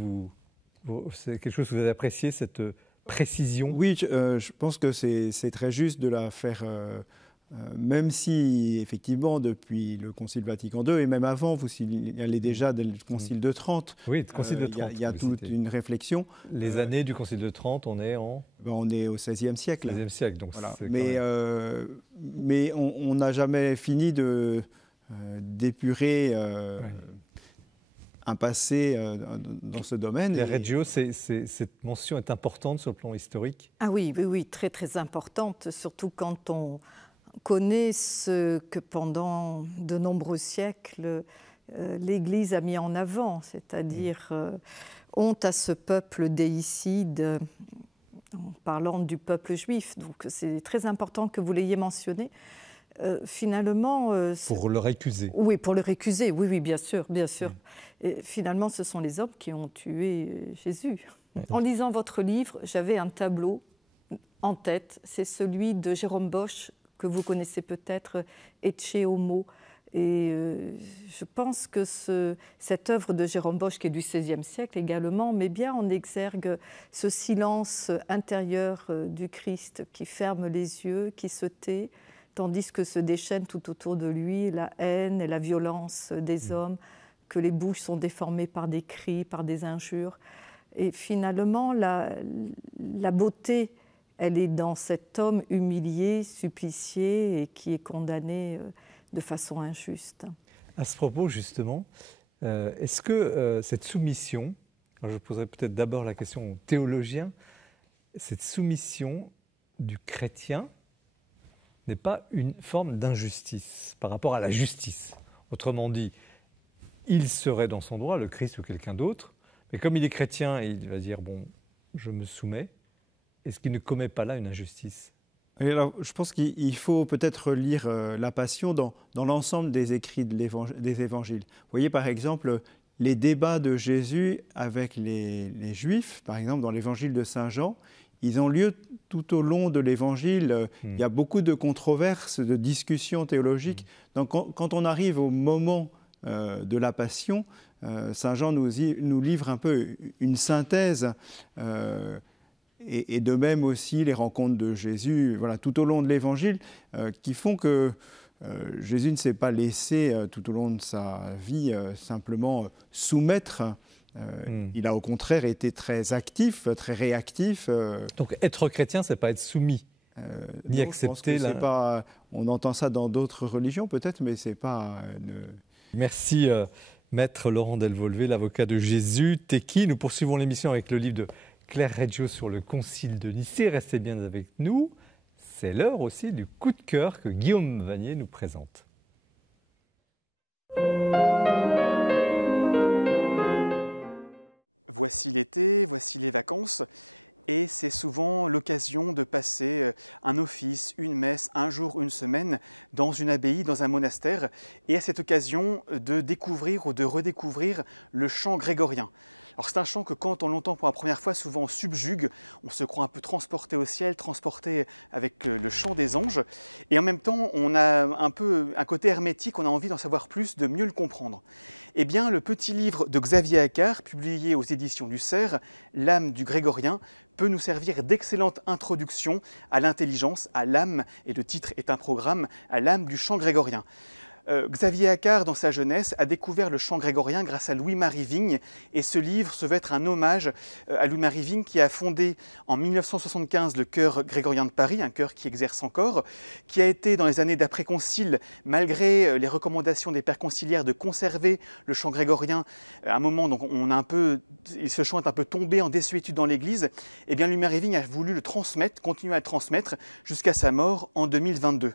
c'est quelque chose que vous avez apprécié, cette précision? Oui, je pense que c'est très juste de la faire, même si, effectivement, depuis le Concile Vatican II, et même avant, vous signalez déjà dès le Concile de Trente, oui, le Concile de Trente, il y a toute une réflexion. Les années du Concile de Trente, on est en... On est au XVIe siècle. XVIe siècle, donc voilà. c'est Mais on n'a jamais fini d'épurer un passé dans ce domaine. Reggio, cette mention est importante sur le plan historique? Ah oui, oui, oui, très très importante, surtout quand on connaît ce que pendant de nombreux siècles l'Église a mis en avant, c'est-à-dire honte à ce peuple déicide, en parlant du peuple juif. Donc c'est très important que vous l'ayez mentionné. Finalement... pour le récuser. Oui, pour le récuser, oui, oui, bien sûr, bien sûr. Et finalement, ce sont les hommes qui ont tué Jésus. En lisant votre livre, j'avais un tableau en tête, c'est celui de Jérôme Bosch, que vous connaissez peut-être, Ecce Homo. Et je pense que cette œuvre de Jérôme Bosch, qui est du XVIe siècle également, met bien en exergue ce silence intérieur du Christ qui ferme les yeux, qui se tait, tandis que se déchaîne tout autour de lui la haine et la violence des hommes, que les bouches sont déformées par des cris, par des injures. Et finalement, la beauté, elle est dans cet homme humilié, supplicié et qui est condamné de façon injuste. À ce propos, justement, est-ce que cette soumission, alors je poserai peut-être d'abord la question aux théologiens, cette soumission du chrétien n'est pas une forme d'injustice par rapport à la justice? Autrement dit, il serait dans son droit, le Christ ou quelqu'un d'autre, mais comme il est chrétien, il va dire, bon, je me soumets. Est-ce qu'il ne commet pas là une injustice? Et alors, je pense qu'il faut peut-être lire la Passion dans l'ensemble des écrits des évangiles. Vous voyez par exemple les débats de Jésus avec les Juifs, par exemple dans l'évangile de Saint Jean, ils ont lieu tout au long de l'évangile. Il y a beaucoup de controverses, de discussions théologiques. Donc quand on arrive au moment de la Passion, Saint Jean nous livre un peu une synthèse. Et de même aussi les rencontres de Jésus tout au long de l'Évangile qui font que Jésus ne s'est pas laissé tout au long de sa vie simplement soumettre. Il a au contraire été très actif, très réactif. Donc être chrétien, ce n'est pas être soumis, ni non, accepter. C'est pas, on entend ça dans d'autres religions peut-être, mais ce n'est pas... Merci Maître Laurent Delvolvé, l'avocat de Jésus. Teki, nous poursuivons l'émission avec le livre de Claire Reggio sur le Concile de Nicée. Restez bien avec nous. C'est l'heure aussi du coup de cœur que Guillaume Vanier nous présente. Voici l'été, voici les vacances. Et c'est souvent l'occasion de passer un office, une messe, un jour, une semaine dans une abbaye, dans un monastère. Et à cette occasion de découvrir ou de redécouvrir le chant grégorien. Alors c'est un chant que quand on l'entend pour la première fois, souvent on subjugue, on se croit un peu transporté au ciel, transporté avec le chant des anges. Et en même temps, on a un peu un côté hermétique, on a envie d'en savoir plus, de mieux le comprendre. Eh bien, le petit livre de Xavier Accart, publié aux éditions du Cerf, L'âme du grégorien, peut nous servir d'excellente introduction à l'intelligence, à l'âme, et le titre est un programme, à l'âme du chant grégorien. Xavier Accart, dans sa jeunesse, a découvert le chant grégorien grâce à Louis-Marie Vigne, et ce livre se veut être un hommage à Louis-Marie Vigne qui a fondé en 1975 le chœur grégorien de Paris, un chœur qui exerce encore, qui a été dans les années d'après-concile, malgré les recommandations des pères conciliaires de conserver le chant grégorien, à un moment donc ce chant est un peu tombé en désuétude dans l'Église, et bien Louis-Marie Vigne a voulu le transmettre, continuer à le transmettre jusqu'à sa mort en 2022.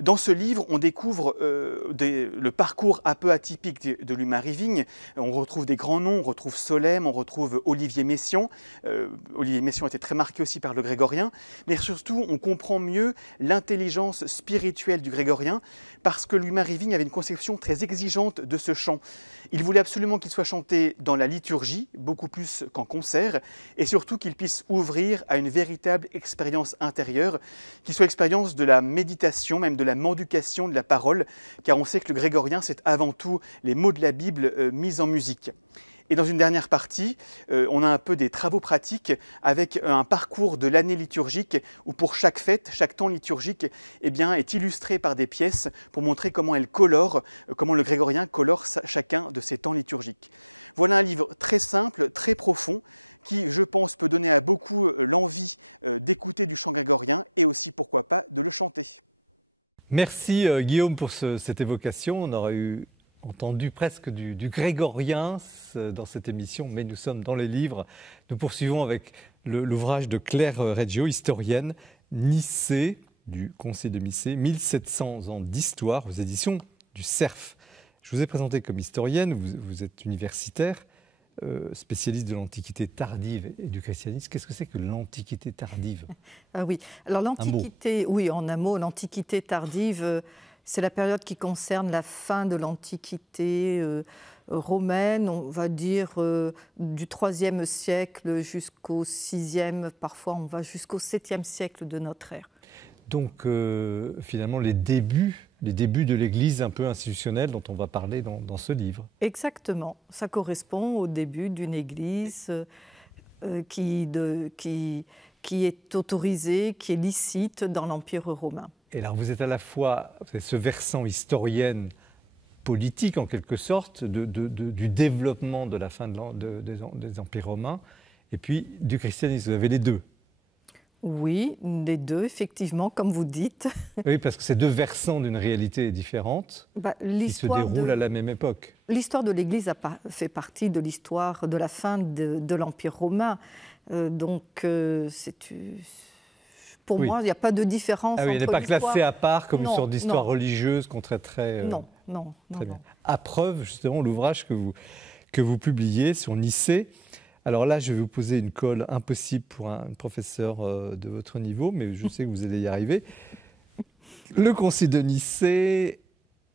Dans ce livre, on découvre le parcours un peu atypique de Louis-Marie Vigne. On retrouve des grands noms, on retrouve Solesmes, on retrouve Olivier Messiaen. Olivier Messiaen était très marqué aussi par le grégorien, mais surtout on comprend mieux l'intelligence spirituelle du grégorien parce que Louis-Marie Vigne avait une conception très exigeante de ce chant. Il voulait absolument qu'il soit chanté dans la liturgie, beaucoup plus qu'en concert, et surtout qu'il puisse ouvrir à une véritable expérience intérieure, qui soit l'expérience de la méditation, même de la mendication de la parole, car on sait que le grégorien, c'est avant tout les mots de la Bible mis en musique. Et dans une dernière partie, on a un peu des travaux pratiques avec un parcours de l'année liturgique où pour chaque fête, chaque temps liturgique est illustré par des pièces pour montrer comment elle colore, comment le grégorien colore chacun de ces temps liturgiques. Voilà un livre très simple, très profond, qui, je pense, peut donner à beaucoup l'envie d'écouter du chant grégorien et aussi, pourquoi pas, de le chanter. Merci Guillaume pour cette évocation. On aurait entendu presque du grégorien dans cette émission, mais nous sommes dans les livres. Nous poursuivons avec l'ouvrage de Claire Reggio, historienne, Nicée, du Concile de Nicée, 1700 ans d'histoire, aux éditions du Cerf. Je vous ai présenté comme historienne, vous êtes universitaire, spécialiste de l'Antiquité tardive et du christianisme. Qu'est-ce que c'est que l'Antiquité tardive ? Ah oui, alors l'Antiquité, oui, en un mot, l'Antiquité tardive, c'est la période qui concerne la fin de l'Antiquité romaine, on va dire du IIIe siècle jusqu'au VIe, parfois on va jusqu'au VIIe siècle de notre ère. Donc finalement les débuts de l'Église un peu institutionnelle dont on va parler dans ce livre. Exactement, ça correspond au début d'une Église qui est autorisée, qui est licite dans l'Empire romain. Et alors vous êtes à la fois ce versant historienne politique en quelque sorte du développement de la fin des empires romains et puis du christianisme, vous avez les deux. Oui, les deux, effectivement, comme vous dites. Oui, parce que c'est deux versants d'une réalité différente qui se déroulent à la même époque. L'histoire de l'Église fait partie de l'histoire de la fin de l'Empire romain. Pour moi, il n'y a pas de différence entre l'histoire... Elle n'est pas classée à part comme une sorte d'histoire religieuse qu'on traiterait... Non. À preuve, justement, l'ouvrage que vous publiez sur Nicée. Alors là, je vais vous poser une colle impossible pour un professeur de votre niveau, mais je sais que vous allez y arriver. Le Concile de Nicée,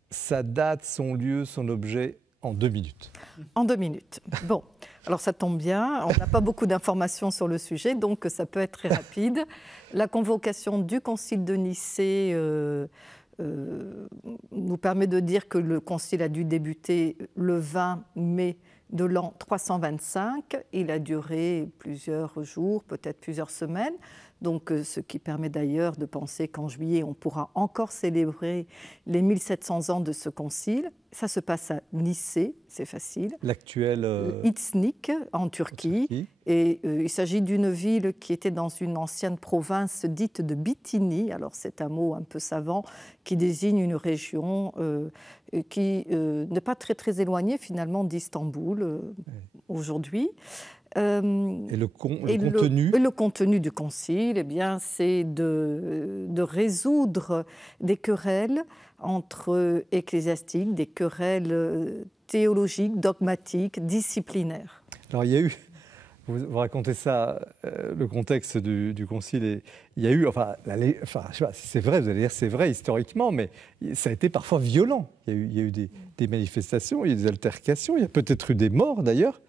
sa date, son lieu, son objet, en 2 minutes. En 2 minutes. Bon, alors ça tombe bien, on n'a pas beaucoup d'informations sur le sujet, donc ça peut être très rapide. La convocation du Concile de Nicée nous permet de dire que le Concile a dû débuter le 20 mai de l'an 325. Il a duré plusieurs jours, peut-être plusieurs semaines. Donc, ce qui permet d'ailleurs de penser qu'en juillet, on pourra encore célébrer les 1700 ans de ce concile. Ça se passe à Nicée, c'est facile. L'actuel... Iznik, en Turquie. Et il s'agit d'une ville qui était dans une ancienne province dite de Bithynie. Alors, c'est un mot un peu savant qui désigne une région qui n'est pas très, très éloignée finalement d'Istanbul aujourd'hui. Le contenu du concile, c'est de résoudre des querelles entre ecclésiastiques, des querelles théologiques, dogmatiques, disciplinaires. Alors il y a eu, vous racontez ça, le contexte du concile, et il y a eu, je sais pas si c'est vrai, vous allez dire c'est vrai historiquement, mais ça a été parfois violent. Il y a eu des manifestations, il y a eu des altercations, il y a peut-être eu des morts d'ailleurs,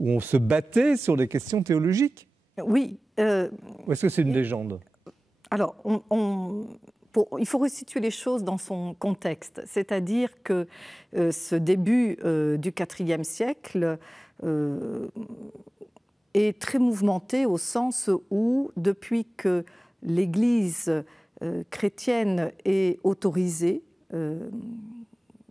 où on se battait sur des questions théologiques. Oui. Ou est-ce que c'est une légende ? Alors, il faut resituer les choses dans son contexte. C'est-à-dire que ce début du IVe siècle est très mouvementé au sens où, depuis que l'Église chrétienne est autorisée,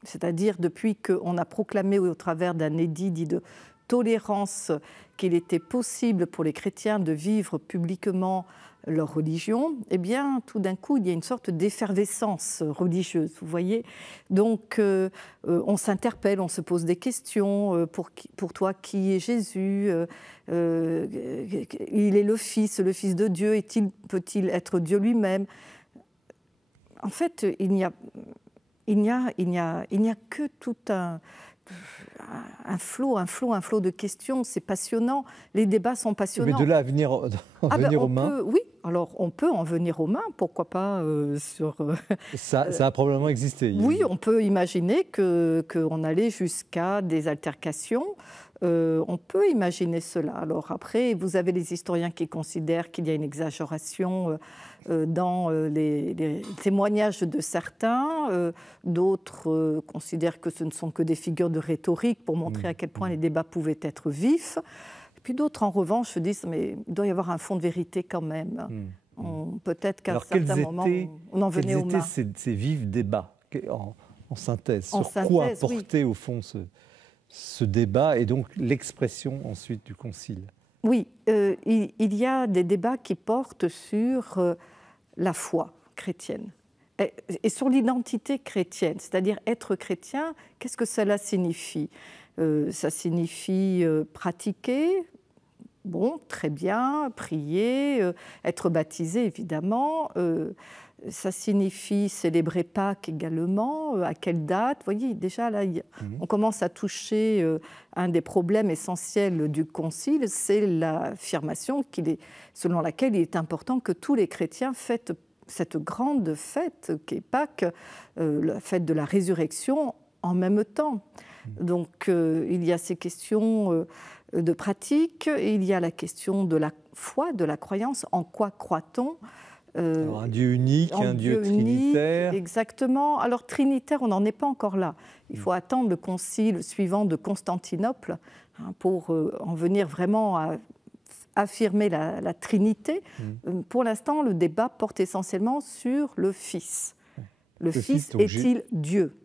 c'est-à-dire depuis qu'on a proclamé au travers d'un édit dit de tolérance qu'il était possible pour les chrétiens de vivre publiquement leur religion, eh bien, tout d'un coup, il y a une sorte d'effervescence religieuse, vous voyez. Donc, on s'interpelle, on se pose des questions. Pour toi, qui est Jésus ? Il est le Fils de Dieu. Peut-il être Dieu lui-même ? En fait, il n'y a que tout un flot de questions. C'est passionnant. Les débats sont passionnants. Mais de là à venir aux mains. Oui, alors on peut en venir aux mains, pourquoi pas sur. Ça a probablement existé. Oui, on peut imaginer qu'on allait jusqu'à des altercations. On peut imaginer cela. Alors après, vous avez les historiens qui considèrent qu'il y a une exagération dans les témoignages de certains. D'autres considèrent que ce ne sont que des figures de rhétorique pour montrer à quel point les débats pouvaient être vifs. Et puis d'autres, en revanche, se disent mais il doit y avoir un fond de vérité quand même. Peut-être qu'à un certain moment, on en venait aux mains. Quels étaient ces vifs débats en synthèse? En synthèse, quoi portait au fond ce débat et donc l'expression ensuite du concile? Oui, il y a des débats qui portent sur la foi chrétienne et sur l'identité chrétienne, c'est-à-dire être chrétien, qu'est-ce que cela signifie? Ça signifie pratiquer, bon, très bien, prier, être baptisé évidemment. Ça signifie célébrer Pâques également. À quelle date? Vous voyez, déjà là, on commence à toucher un des problèmes essentiels du Concile, c'est l'affirmation selon laquelle il est important que tous les chrétiens fêtent cette grande fête qu'est Pâques, la fête de la résurrection, en même temps. Donc il y a ces questions de pratique, il y a la question de la foi, de la croyance. En quoi croit-on? Un Dieu unique, un Dieu trinitaire. Exactement. Alors trinitaire, on n'en est pas encore là. Il faut attendre le concile suivant de Constantinople pour en venir vraiment à affirmer la Trinité. Pour l'instant, le débat porte essentiellement sur le Fils. Le Fils est-il Dieu?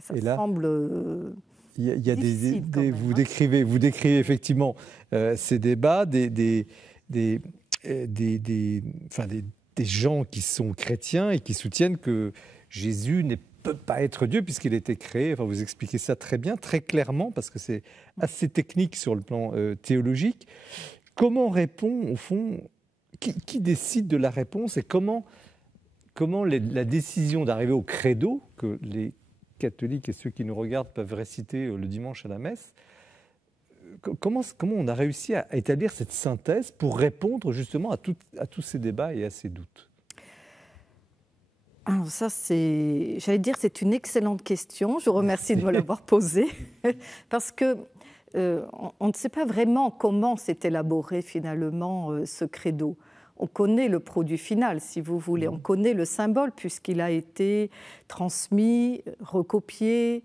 Ça semble difficile quand même. Vous décrivez effectivement ces débats, des gens qui sont chrétiens et qui soutiennent que Jésus ne peut pas être Dieu puisqu'il a été créé. Enfin, vous expliquez ça très bien, très clairement, parce que c'est assez technique sur le plan théologique. Comment répond, au fond, qui décide de la réponse et comment la décision d'arriver au credo, que les catholiques et ceux qui nous regardent peuvent réciter le dimanche à la messe, comment on a réussi à établir cette synthèse pour répondre justement à tous ces débats et à ces doutes? Alors ça, j'allais dire, c'est une excellente question. Je vous remercie de me l'avoir posée, parce que on ne sait pas vraiment comment s'est élaboré finalement ce credo. On connaît le produit final, si vous voulez. On connaît le symbole, puisqu'il a été transmis, recopié.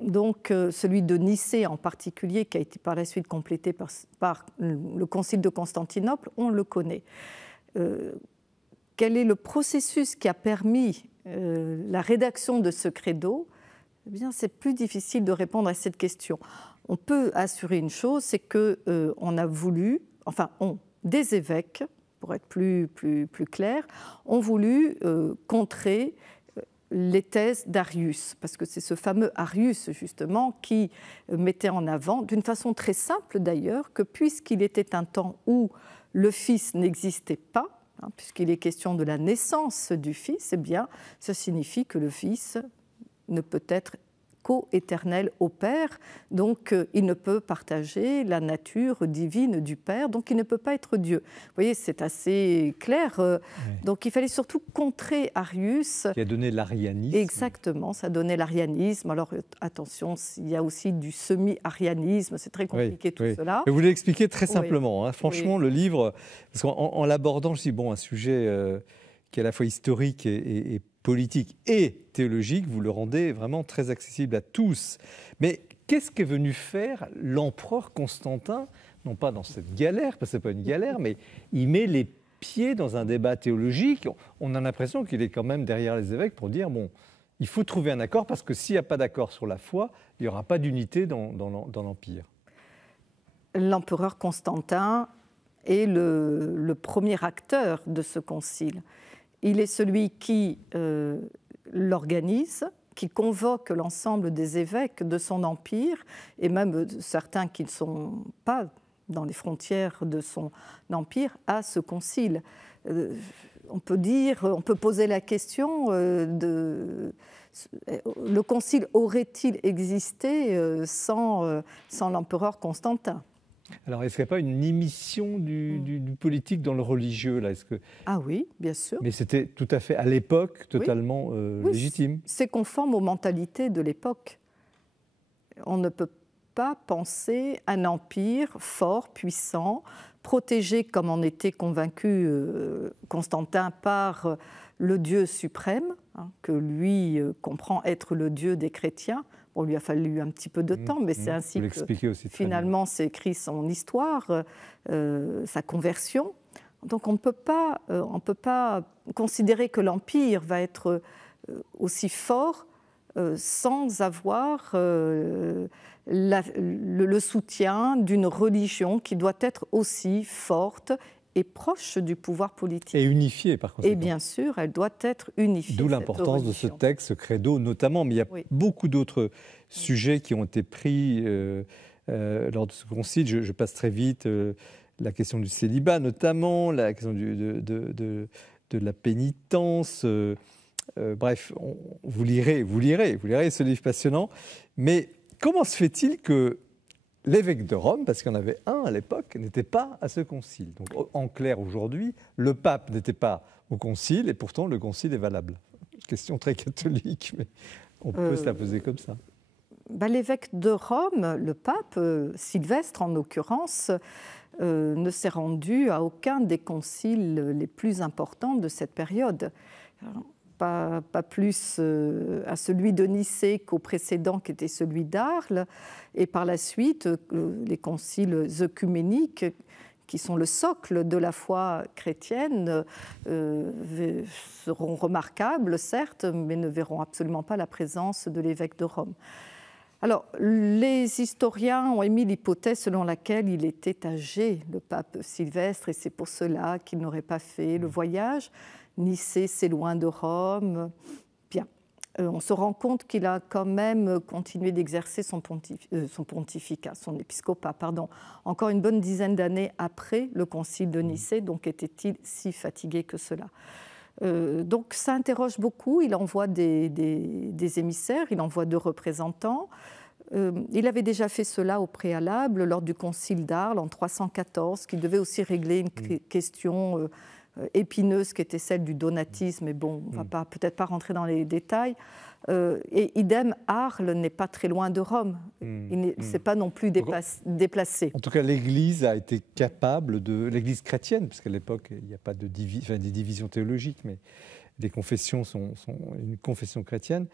Donc, celui de Nicée en particulier, qui a été par la suite complété par le Concile de Constantinople, on le connaît. Quel est le processus qui a permis la rédaction de ce credo? Eh bien, c'est plus difficile de répondre à cette question. On peut assurer une chose, c'est qu'on a voulu, des évêques, pour être plus clair, ont voulu contrer les thèses d'Arius, parce que c'est ce fameux Arius, justement, qui mettait en avant, d'une façon très simple d'ailleurs, que puisqu'il était un temps où le Fils n'existait pas, puisqu'il est question de la naissance du Fils, eh bien, ça signifie que le Fils ne peut être co-éternel au Père, donc il ne peut partager la nature divine du Père, donc il ne peut pas être Dieu. Vous voyez, c'est assez clair. Donc il fallait surtout contrer Arius. Qui a donné l'arianisme. Exactement, ça donnait l'arianisme. Alors attention, il y a aussi du semi-arianisme, c'est très compliqué tout cela. Vous l'expliquez très simplement. Franchement, le livre, parce qu'en l'abordant, je dis, un sujet qui est à la fois historique et politique et théologique, vous le rendez vraiment très accessible à tous. Mais qu'est-ce qu'est venu faire l'empereur Constantin, non pas dans cette galère, parce que ce n'est pas une galère, mais il met les pieds dans un débat théologique. On a l'impression qu'il est quand même derrière les évêques pour dire, il faut trouver un accord, parce que s'il n'y a pas d'accord sur la foi, il n'y aura pas d'unité dans l'Empire. L'empereur Constantin est le premier acteur de ce concile. Il est celui qui l'organise, qui convoque l'ensemble des évêques de son empire, et même certains qui ne sont pas dans les frontières de son empire, à ce concile. On peut poser la question le concile aurait-il existé sans l'empereur Constantin? Alors, est-ce qu'il n'y a pas une immiscion du politique dans le religieux là? Ah oui, bien sûr. Mais c'était tout à fait, à l'époque, totalement légitime. C'est conforme aux mentalités de l'époque. On ne peut pas penser un empire fort, puissant, protégé comme en était convaincu Constantin par le Dieu suprême, que lui comprend être le Dieu des chrétiens. Bon, il lui a fallu un petit peu de temps, mais c'est ainsi que finalement s'est écrit son histoire, sa conversion. Donc on ne peut pas considérer que l'Empire va être aussi fort sans avoir le soutien d'une religion qui doit être aussi forte et proche du pouvoir politique. Et unifiée, par contre. Et bien sûr, elle doit être unifiée. D'où l'importance de ce texte, ce credo notamment. Mais il y a beaucoup d'autres sujets qui ont été pris lors de ce concile. Je passe très vite. La question du célibat, notamment, la question de la pénitence. Bref, vous lirez ce livre passionnant. Mais comment se fait-il que l'évêque de Rome, parce qu'il y en avait un à l'époque, n'était pas à ce concile? Donc, en clair, aujourd'hui, le pape n'était pas au concile, et pourtant le concile est valable. Question très catholique, mais on peut se la poser comme ça. L'évêque de Rome, le pape, Sylvestre en l'occurrence, ne s'est rendu à aucun des conciles les plus importants de cette période. Pas plus à celui de Nicée qu'au précédent qui était celui d'Arles, et par la suite les conciles œcuméniques qui sont le socle de la foi chrétienne seront remarquables certes, mais ne verront absolument pas la présence de l'évêque de Rome. Alors, les historiens ont émis l'hypothèse selon laquelle il était âgé, le pape Sylvestre, et c'est pour cela qu'il n'aurait pas fait le voyage. Nicée, c'est loin de Rome. Bien, on se rend compte qu'il a quand même continué d'exercer son pontificat, son épiscopat, encore une bonne dizaine d'années après le concile de Nicée, donc était-il si fatigué que cela? Donc ça interroge beaucoup, il envoie des émissaires, il envoie 2 représentants. Il avait déjà fait cela au préalable lors du concile d'Arles en 314, qui devait aussi régler une question épineuse qui était celle du donatisme, mais bon, on ne va peut-être pas rentrer dans les détails. Et idem, Arles n'est pas très loin de Rome. Il ne s'est pas non plus déplacé. En tout cas, l'Église a été capable l'Église chrétienne, parce qu'à l'époque, il n'y a pas des divisions théologiques, mais les confessions une confession chrétienne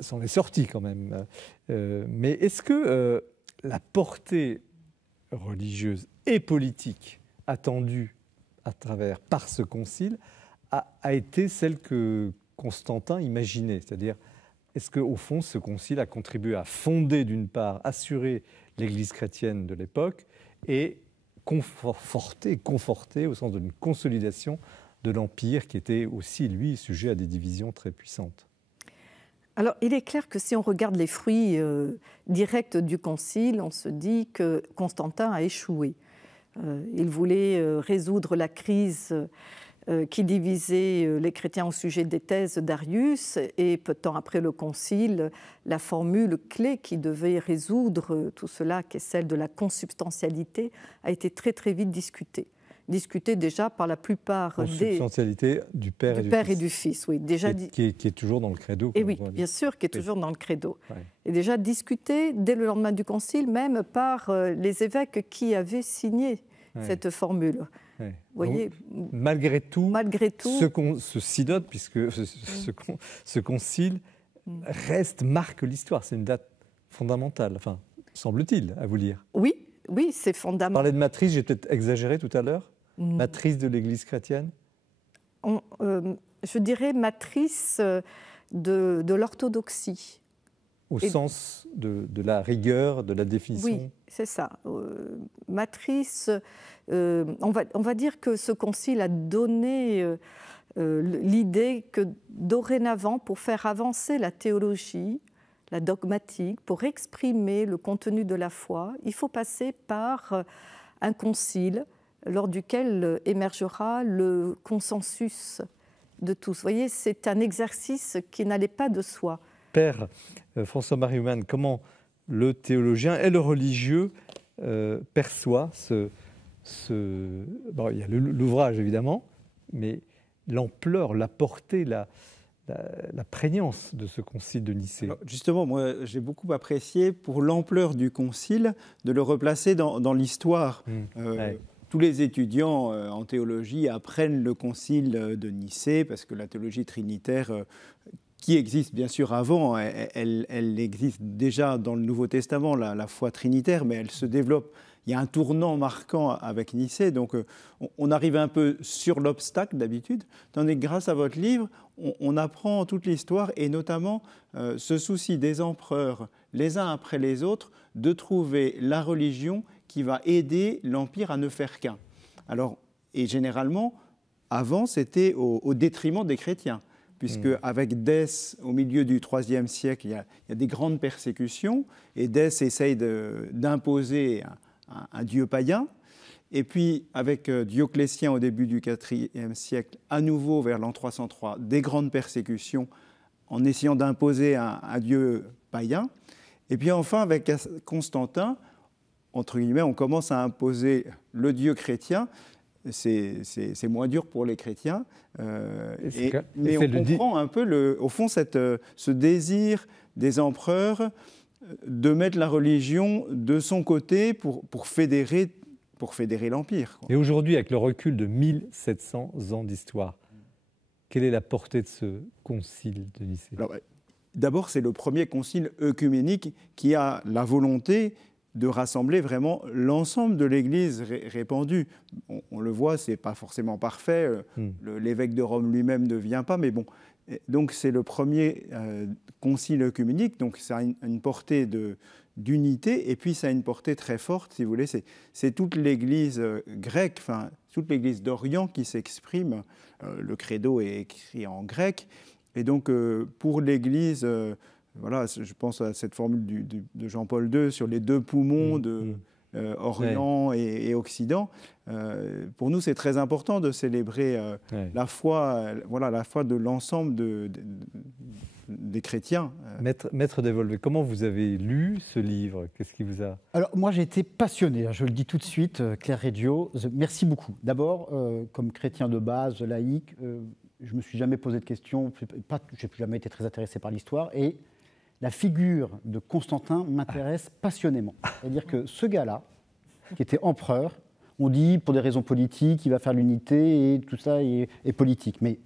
s'en est sortie quand même. Mais est-ce que la portée religieuse et politique attendue par ce concile a été celle que Constantin imaginait? C'est-à-dire, est-ce qu'au fond, ce concile a contribué à fonder, d'une part, assurer l'Église chrétienne de l'époque et conforter au sens d'une consolidation de l'Empire qui était aussi, lui, sujet à des divisions très puissantes? Alors, il est clair que si on regarde les fruits directs du concile, on se dit que Constantin a échoué. Il voulait résoudre la crise qui divisait les chrétiens au sujet des thèses d'Arius, et peu de temps après le concile, la formule clé qui devait résoudre tout cela, qui est celle de la consubstantialité, a été très très vite discutée déjà par la plupart consubstantialité du Père et du Fils, oui, déjà qui est toujours dans le credo. Et oui, bien sûr, qui est toujours dans le credo. Ouais. Et déjà discutée dès le lendemain du concile, même par les évêques qui avaient signé cette formule. Ouais. Vous voyez, donc, malgré tout, ce synode, puisque ce concile marque l'histoire. C'est une date fondamentale, enfin, semble-t-il, à vous lire. Oui, c'est fondamental. Parler de matrice, j'ai peut-être exagéré tout à l'heure. Matrice de l'Église chrétienne. Je dirais matrice de l'orthodoxie. Au sens de la rigueur, de la définition. Oui, c'est ça. Matrice, on va dire que ce concile a donné l'idée que dorénavant, pour faire avancer la théologie, la dogmatique, pour exprimer le contenu de la foi, il faut passer par un concile lors duquel émergera le consensus de tous. Vous voyez, c'est un exercice qui n'allait pas de soi. Père François-Marie Humann, comment le théologien et le religieux perçoit bon, il y a l'ouvrage évidemment, mais l'ampleur, la portée, la prégnance de ce concile de Nicée. Alors, justement, moi, j'ai beaucoup apprécié pour l'ampleur du concile de le replacer dans l'histoire. Ouais. Tous les étudiants en théologie apprennent le concile de Nicée parce que la théologie trinitaire, qui existe bien sûr avant, elle existe déjà dans le Nouveau Testament, la foi trinitaire, mais elle se développe. Il y a un tournant marquant avec Nicée, donc on arrive un peu sur l'obstacle d'habitude, tandis que grâce à votre livre, on apprend toute l'histoire et notamment ce souci des empereurs, les uns après les autres, de trouver la religion qui va aider l'Empire à ne faire qu'un. Alors, et généralement, avant, c'était au détriment des chrétiens, puisque avec Dès, au milieu du IIIe siècle, il y a des grandes persécutions, et Dès essaye d'imposer un dieu païen. Et puis, avec Dioclétien au début du IVe siècle, à nouveau vers l'an 303, des grandes persécutions en essayant d'imposer un dieu païen. Et puis enfin, avec Constantin, entre guillemets, on commence à imposer le dieu chrétien. C'est moins dur pour les chrétiens. Mais on comprend un peu, au fond, ce désir des empereurs de mettre la religion de son côté pour fédérer l'Empire. Et aujourd'hui, avec le recul de 1700 ans d'histoire, quelle est la portée de ce concile de Nicée ? D'abord, c'est le premier concile œcuménique qui a la volonté de rassembler vraiment l'ensemble de l'Église répandue. On le voit, ce n'est pas forcément parfait. L'évêque de Rome lui-même ne vient pas, mais bon. Donc c'est le premier concile œcuménique, donc ça a une portée d'unité, et puis ça a une portée très forte, si vous voulez. C'est toute l'Église grecque, enfin toute l'Église d'Orient qui s'exprime. Le credo est écrit en grec, et donc pour l'Église... Voilà, je pense à cette formule de Jean-Paul II sur les deux poumons de Orient et Occident. Pour nous, c'est très important de célébrer la foi de l'ensemble des chrétiens. Maître Dévolvé, comment vous avez lu ce livre ? Qu'est-ce qui vous a... Alors, moi, j'ai été passionné, je le dis tout de suite, Claire Reggio. Merci beaucoup. D'abord, comme chrétien de base, laïque, je ne me suis jamais posé de questions, je n'ai jamais été très intéressé par l'histoire, et la figure de Constantin m'intéresse passionnément. C'est-à-dire que ce gars-là, qui était empereur, on dit pour des raisons politiques, il va faire l'unité et tout ça est politique. Mais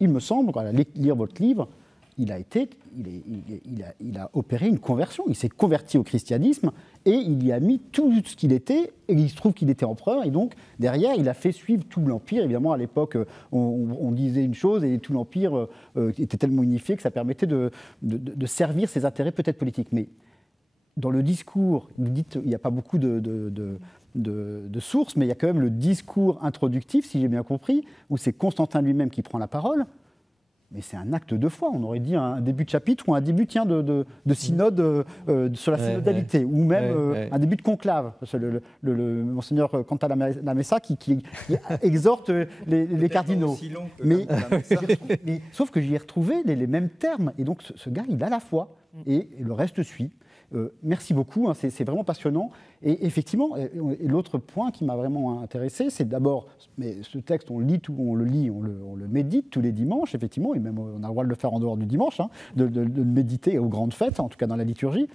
il me semble, quand on lire votre livre, il a opéré une conversion. Il s'est converti au christianisme et il y a mis tout ce qu'il était. Et il se trouve qu'il était empereur. Et donc, derrière, il a fait suivre tout l'Empire. Évidemment, à l'époque, on disait une chose et tout l'Empire était tellement unifié que ça permettait de servir ses intérêts peut-être politiques. Mais dans le discours, vous dites il n'y a pas beaucoup de sources, mais il y a quand même le discours introductif, si j'ai bien compris, où c'est Constantin lui-même qui prend la parole. Mais c'est un acte de foi, on aurait dit un début de chapitre ou un début de synode sur la synodalité, ou même un début de conclave. Le monseigneur Cantalamessa qui exhorte les cardinaux. Mais sauf que j'y ai retrouvé les mêmes termes, et donc ce gars, il a la foi, et le reste suit. Merci beaucoup, hein, c'est vraiment passionnant. Et effectivement, l'autre point qui m'a vraiment intéressé, c'est d'abord, mais ce texte, on le médite tous les dimanches, effectivement, et même on a le droit de le faire en dehors du dimanche, hein, de le méditer aux grandes fêtes, en tout cas dans la liturgie.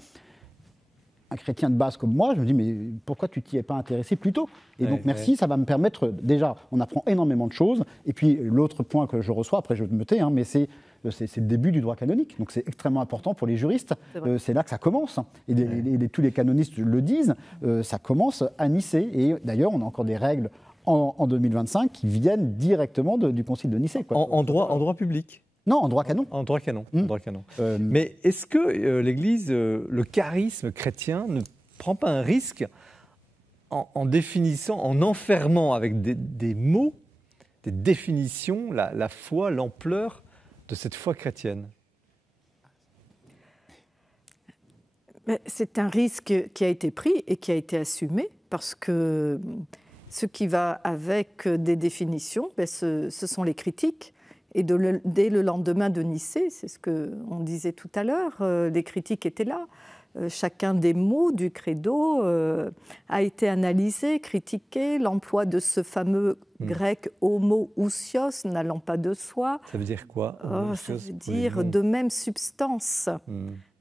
Un chrétien de base comme moi, je me dis, mais pourquoi tu t'y es pas intéressé plus tôt ? Et donc merci, ça va me permettre, déjà, on apprend énormément de choses, et puis l'autre point que je reçois, après je vais me tais, hein, mais c'est le début du droit canonique, donc c'est extrêmement important pour les juristes, c'est là que ça commence, et tous les canonistes le disent, ça commence à Nicée, et d'ailleurs on a encore des règles en 2025 qui viennent directement du concile de Nicée. Quoi. En droit public ? Non, en droit canon. En droit canon. Mais est-ce que l'Église, le charisme chrétien, ne prend pas un risque en définissant, en enfermant avec des mots, des définitions, la foi, l'ampleur de cette foi chrétienne ? C'est un risque qui a été pris et qui a été assumé, parce que ce qui va avec des définitions, ce sont les critiques. Et dès le lendemain de Nicée, c'est ce qu'on disait tout à l'heure, les critiques étaient là. Chacun des mots du credo a été analysé, critiqué. L'emploi de ce fameux grec homoousios, n'allant pas de soi. Ça veut dire quoi? Ça veut dire de même substance.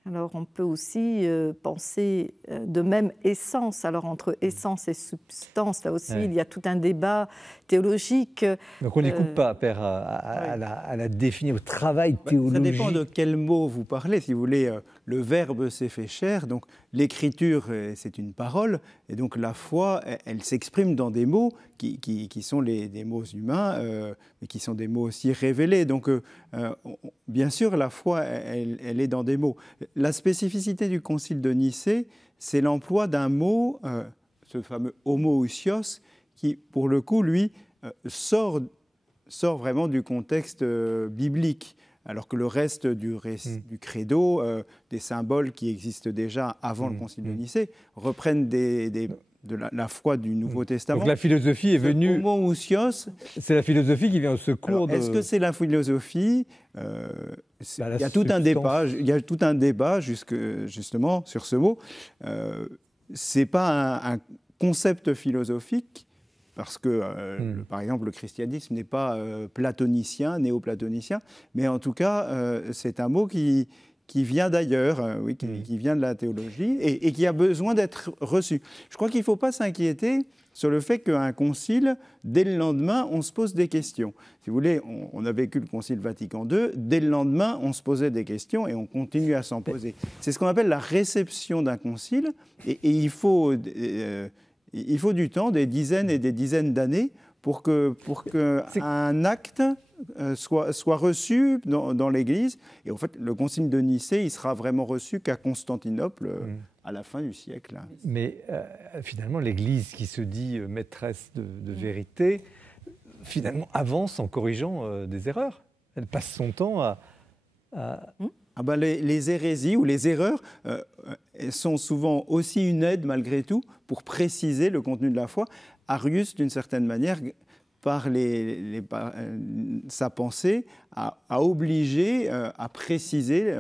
Alors on peut aussi penser de même essence. Alors entre essence et substance, là aussi, il y a tout un débat théologique. Donc on n'écoute pas, Père, à la définir, au travail théologique. Ça dépend de quel mot vous parlez. Si vous voulez, le Verbe s'est fait chair, donc l'écriture, c'est une parole, et donc la foi, elle s'exprime dans des mots qui sont des mots humains, mais qui sont des mots aussi révélés. Donc bien sûr, la foi, elle est dans des mots. La spécificité du Concile de Nicée, c'est l'emploi d'un mot, ce fameux homoousios, qui, pour le coup, lui, sort vraiment du contexte biblique, alors que le reste du credo, des symboles qui existent déjà avant le Concile de Nicée, reprennent de la foi du Nouveau Testament. Donc la philosophie est venue... Homoousios, c'est la philosophie qui vient au secours Est-ce que c'est la philosophie il y a tout un débat justement sur ce mot. Ce n'est pas un concept philosophique, parce que, par exemple, le christianisme n'est pas platonicien, néo-platonicien, mais en tout cas, c'est un mot qui vient d'ailleurs, qui vient de la théologie, et qui a besoin d'être reçu. Je crois qu'il ne faut pas s'inquiéter sur le fait qu'un concile, dès le lendemain, on se pose des questions. Si vous voulez, on a vécu le concile Vatican II, dès le lendemain, on se posait des questions et on continue à s'en poser. C'est ce qu'on appelle la réception d'un concile, et il faut du temps, des dizaines et des dizaines d'années, pour qu'un acte soit reçu dans l'Église. Et en fait, le concile de Nicée, il sera vraiment reçu qu'à Constantinople à la fin du siècle. Mais finalement, l'Église qui se dit maîtresse de vérité, finalement avance en corrigeant des erreurs. Elle passe son temps à... Les hérésies ou les erreurs sont souvent aussi une aide, malgré tout, pour préciser le contenu de la foi. Arius, d'une certaine manière, par sa pensée, a obligé à préciser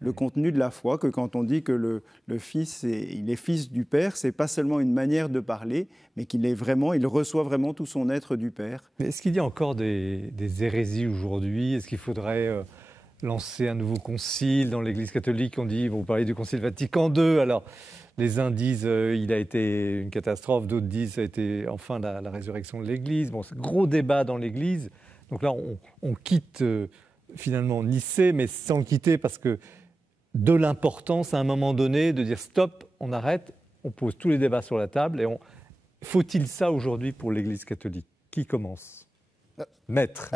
le contenu de la foi, que quand on dit que le Fils il est Fils du Père, ce n'est pas seulement une manière de parler, mais il reçoit vraiment tout son être du Père. Mais est-ce qu'il y a encore des hérésies aujourd'hui? Est-ce qu'il faudrait lancer un nouveau concile dans l'Église catholique? On dit, vous parlez du concile Vatican II, alors les uns disent il a été une catastrophe, d'autres disent ça a été enfin la résurrection de l'Église. Bon, c'est un gros débat dans l'Église. Donc là, on quitte finalement Nicée, mais sans le quitter parce que de l'importance à un moment donné de dire stop, on arrête, on pose tous les débats sur la table. Et faut-il ça aujourd'hui pour l'Église catholique? Qui commence? Maître,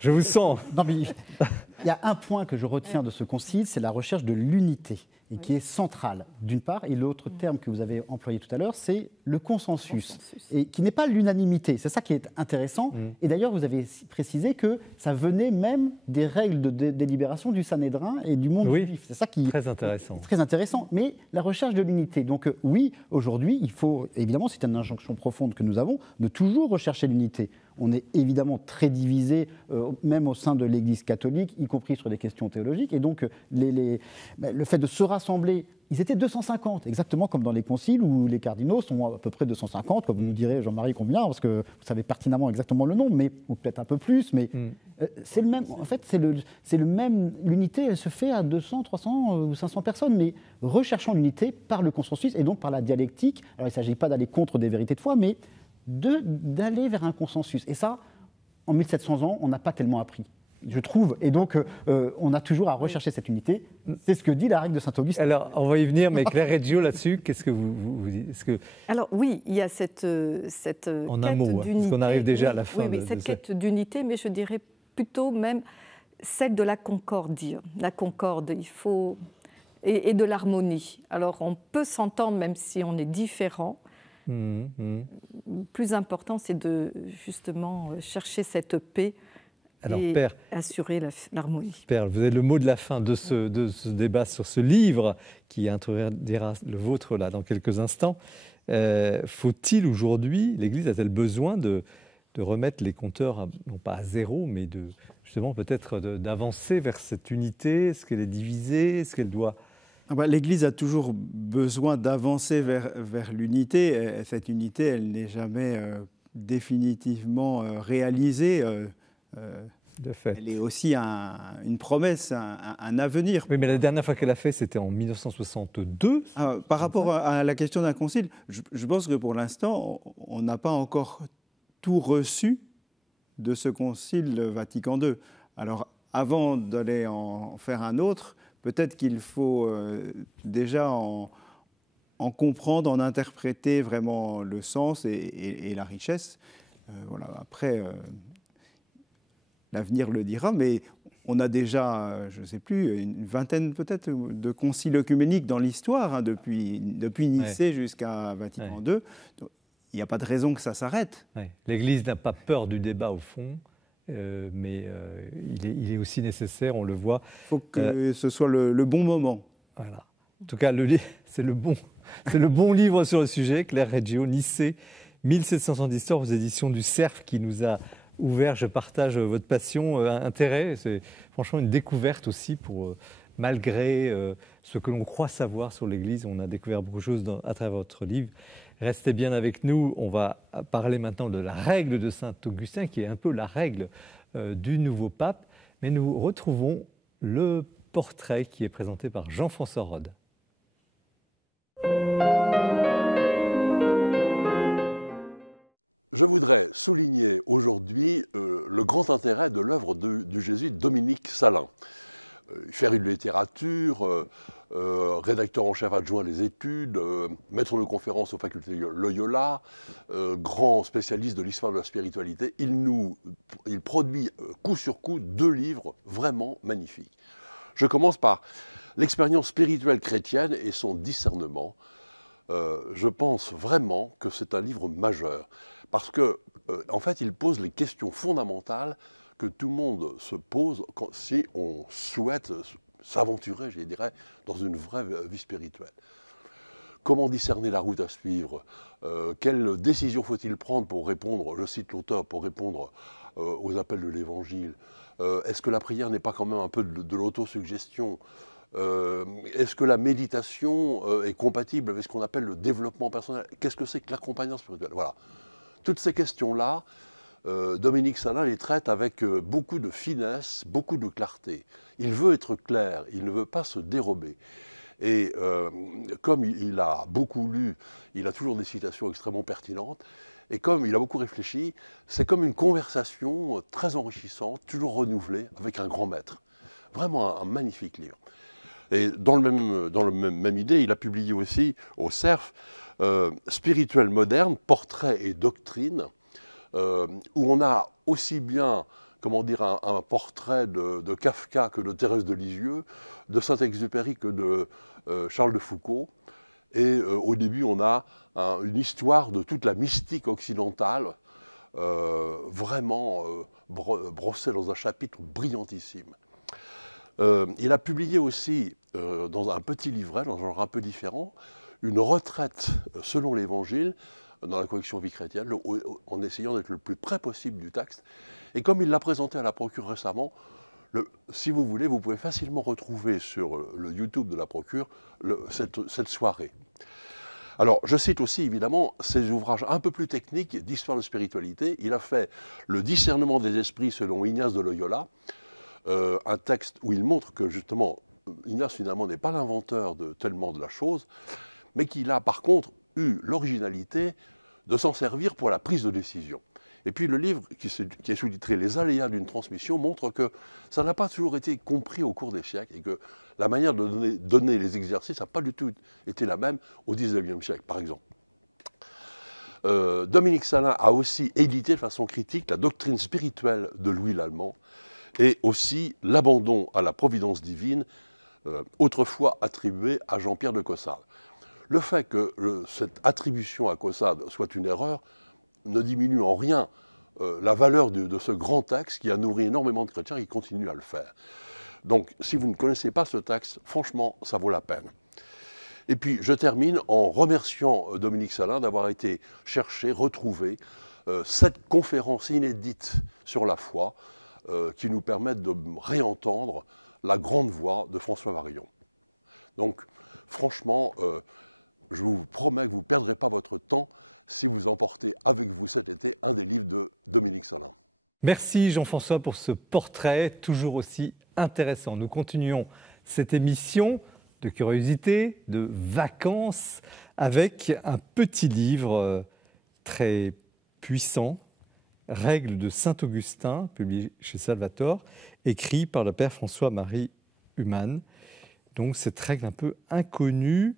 je vous sens. Non, mais il y a un point que je retiens de ce concile, c'est la recherche de l'unité, et qui est centrale, d'une part, et l'autre terme que vous avez employé tout à l'heure, c'est le consensus, et qui n'est pas l'unanimité. C'est ça qui est intéressant. Et d'ailleurs, vous avez précisé que ça venait même des règles de délibération du Sanhédrin et du monde juif. C'est ça qui est très intéressant. Très intéressant. Mais la recherche de l'unité. Donc oui, aujourd'hui, il faut, évidemment, c'est une injonction profonde que nous avons, de toujours rechercher l'unité. On est évidemment très divisé, même au sein de l'Église catholique, y compris sur des questions théologiques. Et donc, le fait de se rassembler, ils étaient 250, exactement comme dans les conciles où les cardinaux sont à peu près 250, comme vous nous direz, Jean-Marie, combien, parce que vous savez pertinemment exactement le nombre, ou peut-être un peu plus, mais c'est le même. En fait, c'est le même. L'unité, elle se fait à 200, 300 ou 500 personnes, mais recherchant l'unité par le consensus et donc par la dialectique. Alors, il ne s'agit pas d'aller contre des vérités de foi, mais d'aller vers un consensus. Et ça, en 1700 ans, on n'a pas tellement appris, je trouve. Et donc, on a toujours à rechercher cette unité. C'est ce que dit la règle de Saint-Auguste. Alors, on va y venir, mais Claire Reggio, là-dessus, qu'est-ce que vous dites? Alors oui, il y a cette quête d'unité. On arrive déjà à la fin. Oui, cette quête d'unité, mais je dirais plutôt même celle de la concorde. La concorde, il faut... Et de l'harmonie. Alors, on peut s'entendre même si on est différent. Le plus important, c'est de justement chercher cette paix Alors, et Père, assurer l'harmonie. Père, vous avez le mot de la fin de ce débat sur ce livre qui introduira le vôtre là dans quelques instants. Faut-il aujourd'hui, l'Église a-t-elle besoin de remettre les compteurs, non pas à zéro, mais justement peut-être d'avancer vers cette unité? Est-ce qu'elle est divisée? Est-ce qu'elle doit... L'Église a toujours besoin d'avancer vers l'unité. Cette unité, elle n'est jamais définitivement réalisée. De fait. Elle est aussi une promesse, un avenir. Oui, mais la dernière fois qu'elle a fait, c'était en 1962. Par rapport à la question d'un concile, je pense que pour l'instant, on n'a pas encore tout reçu de ce concile Vatican II. Alors, avant d'aller en faire un autre, peut-être qu'il faut déjà en comprendre, en interpréter vraiment le sens et la richesse. Voilà. Après, l'avenir le dira, mais on a déjà, je ne sais plus, une vingtaine peut-être de conciles œcuméniques dans l'histoire, hein, depuis Nicée jusqu'à Vatican II. Donc, il n'y a pas de raison que ça s'arrête. Ouais. L'Église n'a pas peur du débat au fond, mais il est aussi nécessaire, on le voit. Il faut que ce soit le bon moment. Voilà. En tout cas, c'est le bon livre sur le sujet, Claire Reggio, Nicée, 1700 ans d'histoire aux éditions du Cerf, qui nous a ouvert, je partage votre passion, intérêt. C'est franchement une découverte aussi pour, malgré ce que l'on croit savoir sur l'Église, on a découvert beaucoup de choses à travers votre livre. Restez bien avec nous. On va parler maintenant de la règle de Saint Augustin, qui est un peu la règle du nouveau pape. Mais nous retrouvons le portrait qui est présenté par Jean-François Rode. Je voudrais souligner aujourd'hui le grand intérêt de l'œuvre du jésuite Dominique Salin. Féru de littérature, rédacteur en chef adjoint des études, maître de conférence aux facultés Loyola, grand spécialiste de l'histoire de la spiritualité, il produit coup sur coup 2 livres vraiment magnifiques. Je commence par l'expérience spirituelle chrétienne et son discernement. Je pense vraiment que c'est un livre majeur, parce que, en fait, il pose les questions fondamentales que tout le monde se pose si on souhaite s'aventurer, je dirais, dans une vraie vie spirituelle. Comment discerner la route à suivre? Quelles décisions faut-il prendre pour répondre, je cite l'auteur, pour répondre aux appels de l'Évangile? Est-ce que la prière n'est pas quand même un peu de l'autosuggestion? Est-ce que la méditation est compatible avec ce qu'on appelle le développement personnel? Qu'est-ce que c'est que l'accompagnement spirituel? Voilà. Toutes ces questions-là, Dominique Salin les traite avec beaucoup de finesse, beaucoup de clarté. Il veut être clair, il ne veut pas se dérober. Et comme il a beaucoup lu, il a toujours des citations extrêmement pertinentes, et comme il a beaucoup réfléchi, c'est comme une conversation très enrichissante, toujours renouvelée, avec un grand maître. Vraiment un magnifique livre. Et dans le même idée, il a publié aussi au Cerf Spirituel moderne, portrait et doctrine, où on a aussi bien, comment dire, un portrait de Kafka que de Thérèse de Lisieux, de Saint-Exupéry que de Charles de Foucault. Et au début, on a une histoire de toute la mystique occidentale, vraiment brossée dans un chapitre brillantissime. Il a publié aussi, dans un petit livret, dans un genre un peu différent, une retraite selon l'Évangile, dans la collection Vie chrétienne, en essayant d'être le plus près possible du texte. Et comme il l'a présenté à la procure récemment, si vous voulez, vous pouvez facilement retrouver sur le YouTube de la procure cette soirée. Alors, je cite aussi, évidemment, ses ouvrages un peu plus techniques d'histoire de spiritualité. Il a fait Le discernement des esprits selon Ignace de Loyola, un texte où il montre que, justement, Ignace, finalement, n'est pas l'inventeur tellement de la chose, mais qu'il a, par contre, eu l'originalité de s'en servir pour la prise de décision. Et puis le livre, qui est sous-titré « Les aléas d'une transmission », montre que ça n'a pas toujours été compris au cours des siècles et que la manière de donner les exercices n'a pas du tout été la même au XIXe siècle, par exemple. Dominique Salin a aussi édité de façon critique la doctrine spirituelle de Louis l'Allemand et aussi l'abandon à la providence divine, autrefois attribuée à Jean-Pierre de Caussade. Le fait que cette attribution à Caussade soit une erreur ne diminue en rien la valeur de ce grand texte qui a nourri énormément de chrétiens et qui continue à le faire. Donc, si vous ne connaissez pas ce texte, franchement, ça vaut la peine. Et puis, je termine en remerciant Dominique Salin d'avoir été chercher, retrouver cette conférence inédite sur la foi qui nous permet de réentendre la grande voix de François Varillon. Donc, franchement, je vous promets que vous ne perdrez pas votre temps si vous emportez avec vous cet été un des livres de Dominique Salin. Merci Jean-François pour ce portrait toujours aussi intéressant. Nous continuons cette émission de curiosité, de vacances, avec un petit livre très puissant, Règles de Saint-Augustin, publié chez Salvator, écrit par le père François-Marie Humann. Donc cette règle un peu inconnue,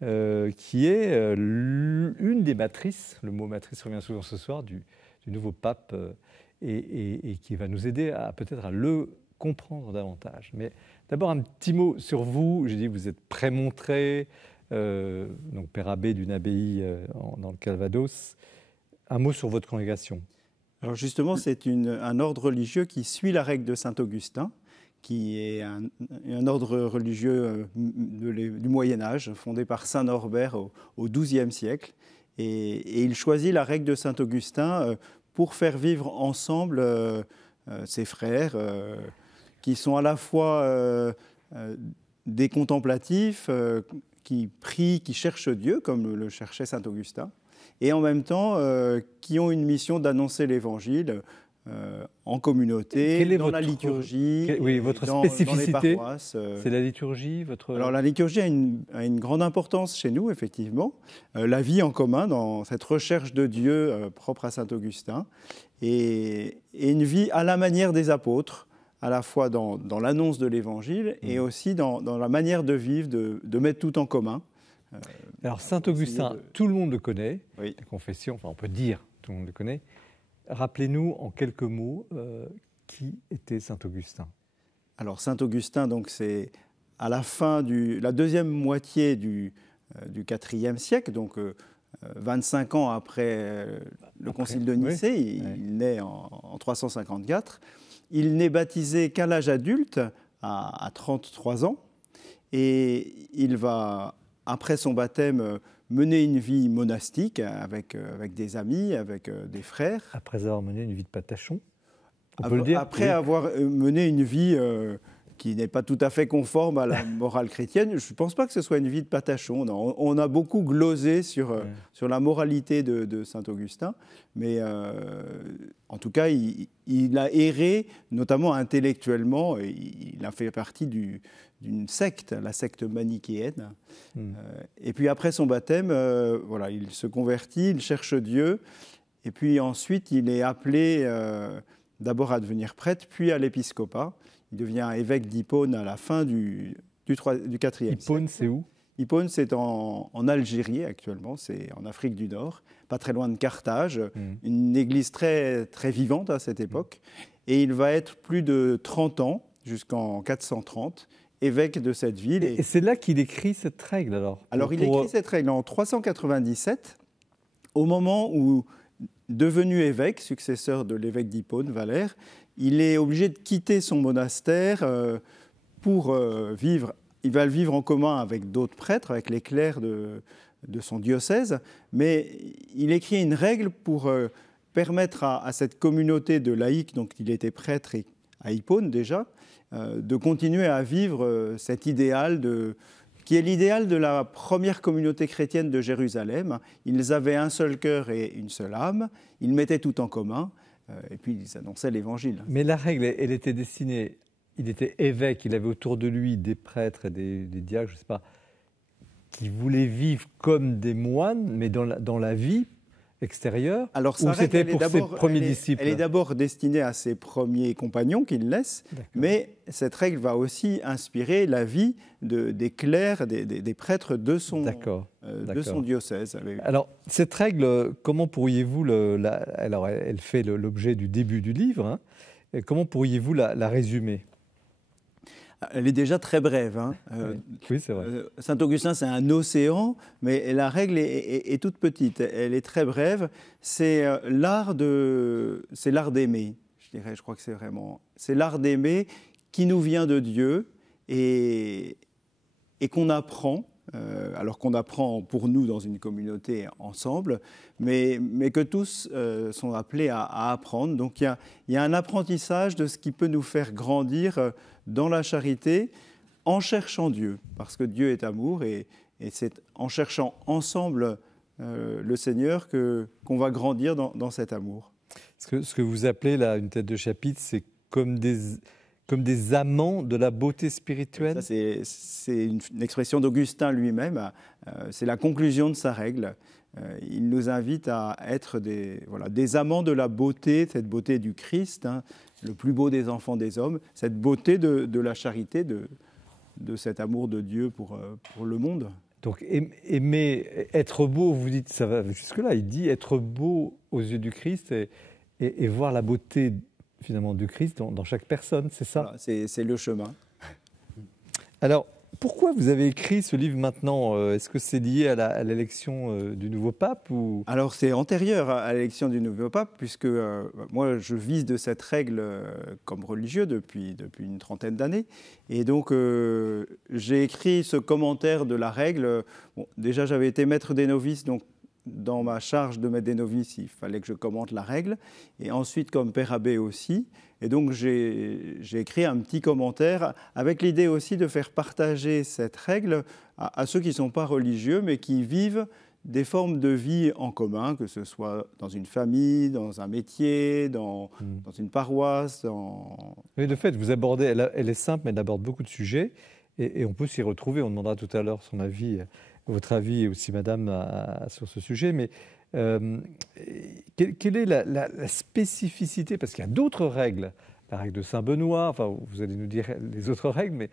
qui est une des matrices, le mot matrice revient souvent ce soir, du nouveau pape, et qui va nous aider peut-être à le comprendre davantage. Mais d'abord un petit mot sur vous. J'ai dit que vous êtes prémontré, donc père abbé d'une abbaye dans le Calvados. Un mot sur votre congrégation. Alors justement, c'est un ordre religieux qui suit la règle de Saint-Augustin, qui est un ordre religieux du Moyen-Âge, fondé par Saint Norbert au XIIe siècle. Et il choisit la règle de Saint-Augustin pour faire vivre ensemble ses frères, qui sont à la fois des contemplatifs, qui prient, qui cherchent Dieu, comme le cherchait Saint-Augustin, et en même temps qui ont une mission d'annoncer l'Évangile en communauté, dans la liturgie, votre spécificité, dans les paroisses. C'est la liturgie Alors la liturgie a une grande importance chez nous, effectivement. La vie en commun, dans cette recherche de Dieu propre à Saint-Augustin, et une vie à la manière des apôtres, à la fois dans l'annonce de l'Évangile et aussi dans la manière de vivre, de mettre tout en commun. Alors Saint-Augustin, tout le monde le connaît, oui. La confession, enfin on peut dire tout le monde le connaît. Rappelez-nous en quelques mots qui était Saint-Augustin. Alors Saint-Augustin, donc c'est à la fin la deuxième moitié du IVe siècle, donc 25 ans après le concile de Nicée, oui. Il naît en 354. Il n'est baptisé qu'à l'âge adulte, à 33 ans, et il va, après son baptême, mener une vie monastique avec des amis, avec des frères. Après avoir mené une vie de patachon, on peut le dire. Après avoir mené une vie qui n'est pas tout à fait conforme à la morale chrétienne, je ne pense pas que ce soit une vie de patachon. Non. On a beaucoup glosé sur la moralité de Saint-Augustin, mais en tout cas, il a erré, notamment intellectuellement. Il a fait partie d'une secte, la secte manichéenne. Et puis après son baptême, il se convertit, il cherche Dieu, et puis ensuite il est appelé d'abord à devenir prêtre, puis à l'épiscopat. Il devient évêque d'Hippone à la fin du IVe siècle. Hippone, c'est où ? Hippone, c'est en Algérie actuellement, c'est en Afrique du Nord, pas très loin de Carthage, une église très, très vivante à cette époque. Et il va être plus de 30 ans, jusqu'en 430, évêque de cette ville. Et c'est là qu'il écrit cette règle alors ? Alors il écrit cette règle en 397, au moment où, devenu évêque, successeur de l'évêque d'Hippone, Valère, il est obligé de quitter son monastère pour vivre. Il va le vivre en commun avec d'autres prêtres, avec les clercs de son diocèse, mais il écrit une règle pour permettre à cette communauté de laïcs, donc il était prêtre à Hippone déjà, de continuer à vivre cet idéal qui est l'idéal de la première communauté chrétienne de Jérusalem. Ils avaient un seul cœur et une seule âme, ils mettaient tout en commun, et puis ils annonçaient l'Évangile. Mais la règle, elle était destinée, il était évêque, il avait autour de lui des prêtres et des diacres, je ne sais pas, qui voulaient vivre comme des moines, mais dans la vie extérieure. Alors, ou c'était pour ses premiers disciples ? Elle est d'abord destinée à ses premiers compagnons qu'il laisse, mais cette règle va aussi inspirer la vie des clercs, des prêtres de son diocèse. Alors, cette règle, comment pourriez-vous alors, elle fait l'objet du début du livre, hein, comment pourriez-vous la résumer ? elle est déjà très brève. Hein. Oui, c'est vrai. Saint Augustin, c'est un océan, mais la règle est toute petite. Elle est très brève. C'est l'art d'aimer, je dirais. Je crois que c'est l'art d'aimer qui nous vient de Dieu et qu'on apprend. Alors qu'on apprend pour nous dans une communauté ensemble, mais que tous sont appelés à apprendre. Donc il y a un apprentissage de ce qui peut nous faire grandir dans la charité en cherchant Dieu, parce que Dieu est amour et c'est en cherchant ensemble le Seigneur qu'on va grandir dans cet amour. Ce que vous appelez là une tête de chapitre, c'est comme des amants de la beauté spirituelle. Ça, c'est une expression d'Augustin lui-même. C'est la conclusion de sa règle. Il nous invite à être des amants de la beauté, cette beauté du Christ, hein, le plus beau des enfants des hommes, cette beauté de la charité, de cet amour de Dieu pour le monde. Donc aimer, être beau, vous dites, ça va jusque-là, il dit être beau aux yeux du Christ et voir la beauté finalement du Christ dans chaque personne, c'est ça? Voilà, c'est le chemin. Alors, pourquoi vous avez écrit ce livre maintenant? Est-ce que c'est lié à l'élection du nouveau pape ou... Alors, c'est antérieur à l'élection du nouveau pape, puisque moi, je vis de cette règle comme religieux depuis une trentaine d'années. Et donc, j'ai écrit ce commentaire de la règle. Bon, déjà, j'avais été maître des novices, donc dans ma charge de maître des novices, il fallait que je commente la règle. Et ensuite, comme père abbé aussi. Et donc, j'ai écrit un petit commentaire avec l'idée aussi de faire partager cette règle à ceux qui ne sont pas religieux, mais qui vivent des formes de vie en commun, que ce soit dans une famille, dans un métier, dans une paroisse. Oui, de fait, vous abordez, elle est simple, mais elle aborde beaucoup de sujets. Et on peut s'y retrouver. On demandera tout à l'heure son avis, votre avis aussi, madame, sur ce sujet. Mais quelle est la spécificité? Parce qu'il y a d'autres règles, la règle de Saint-Benoît, enfin, vous allez nous dire les autres règles, mais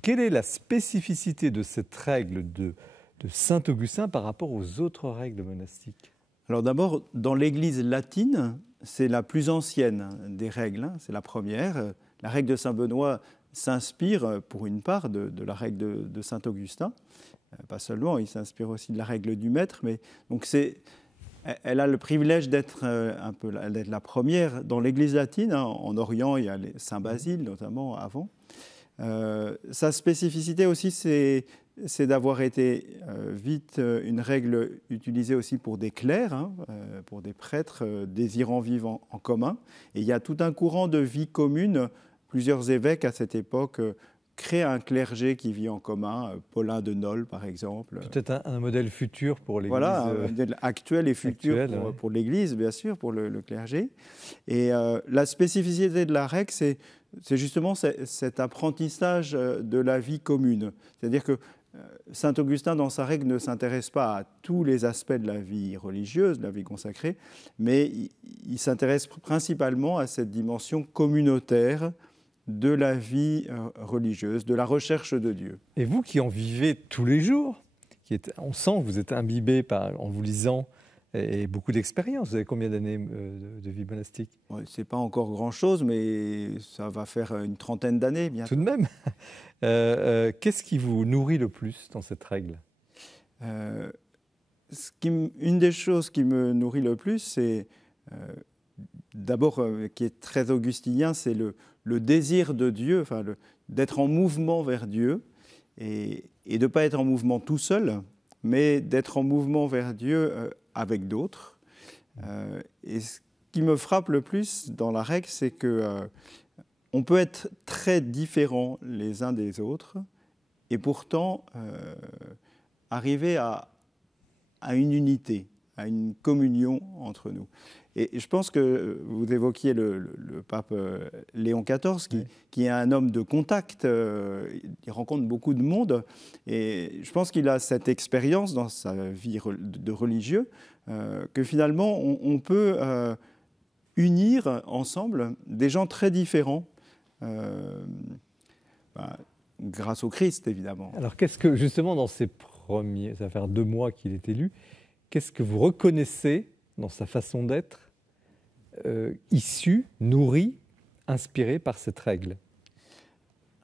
quelle est la spécificité de cette règle de Saint-Augustin par rapport aux autres règles monastiques? Alors d'abord, dans l'Église latine, c'est la plus ancienne des règles, hein, c'est la première. La règle de Saint-Benoît s'inspire, pour une part, de la règle de Saint-Augustin. Pas seulement, il s'inspire aussi de la règle du maître, mais donc elle a le privilège d'être d'être la première dans l'Église latine. Hein. En Orient, il y a Saint Basile, notamment, avant. Sa spécificité aussi, c'est d'avoir été vite une règle utilisée aussi pour des clercs, hein, pour des prêtres désirant vivre en commun. Et il y a tout un courant de vie commune. Plusieurs évêques à cette époque créent un clergé qui vit en commun, Paulin de Nol par exemple. Peut-être un modèle futur pour l'Église. Voilà, un modèle actuel et futur pour l'Église, bien sûr, pour le clergé. Et la spécificité de la règle, c'est justement cet apprentissage de la vie commune. C'est-à-dire que Saint Augustin, dans sa règle, ne s'intéresse pas à tous les aspects de la vie religieuse, de la vie consacrée, mais il s'intéresse principalement à cette dimension communautaire de la vie religieuse, de la recherche de Dieu. Et vous qui en vivez tous les jours, on sent que vous êtes imbibé en vous lisant et beaucoup d'expérience. Vous avez combien d'années de vie monastique? Ouais, ce n'est pas encore grand-chose, mais ça va faire une trentaine d'années bientôt. Tout de même. Qu'est-ce qui vous nourrit le plus dans cette règle? Une des choses qui me nourrit le plus, c'est d'abord, qui est très augustinien, c'est le désir de Dieu, enfin, d'être en mouvement vers Dieu, et de ne pas être en mouvement tout seul, mais d'être en mouvement vers Dieu avec d'autres. Et ce qui me frappe le plus dans la règle, c'est que on peut être très différents les uns des autres, et pourtant arriver à une unité, à une communion entre nous. Et je pense que vous évoquiez le pape Léon XIV, qui est un homme de contact, il rencontre beaucoup de monde, et je pense qu'il a cette expérience dans sa vie de religieux, que finalement on peut unir ensemble des gens très différents, grâce au Christ évidemment. Alors qu'est-ce que, justement, dans ces premiers, ça va faire 2 mois qu'il est élu, qu'est-ce que vous reconnaissez dans sa façon d'être, issu, nourri, inspiré par cette règle?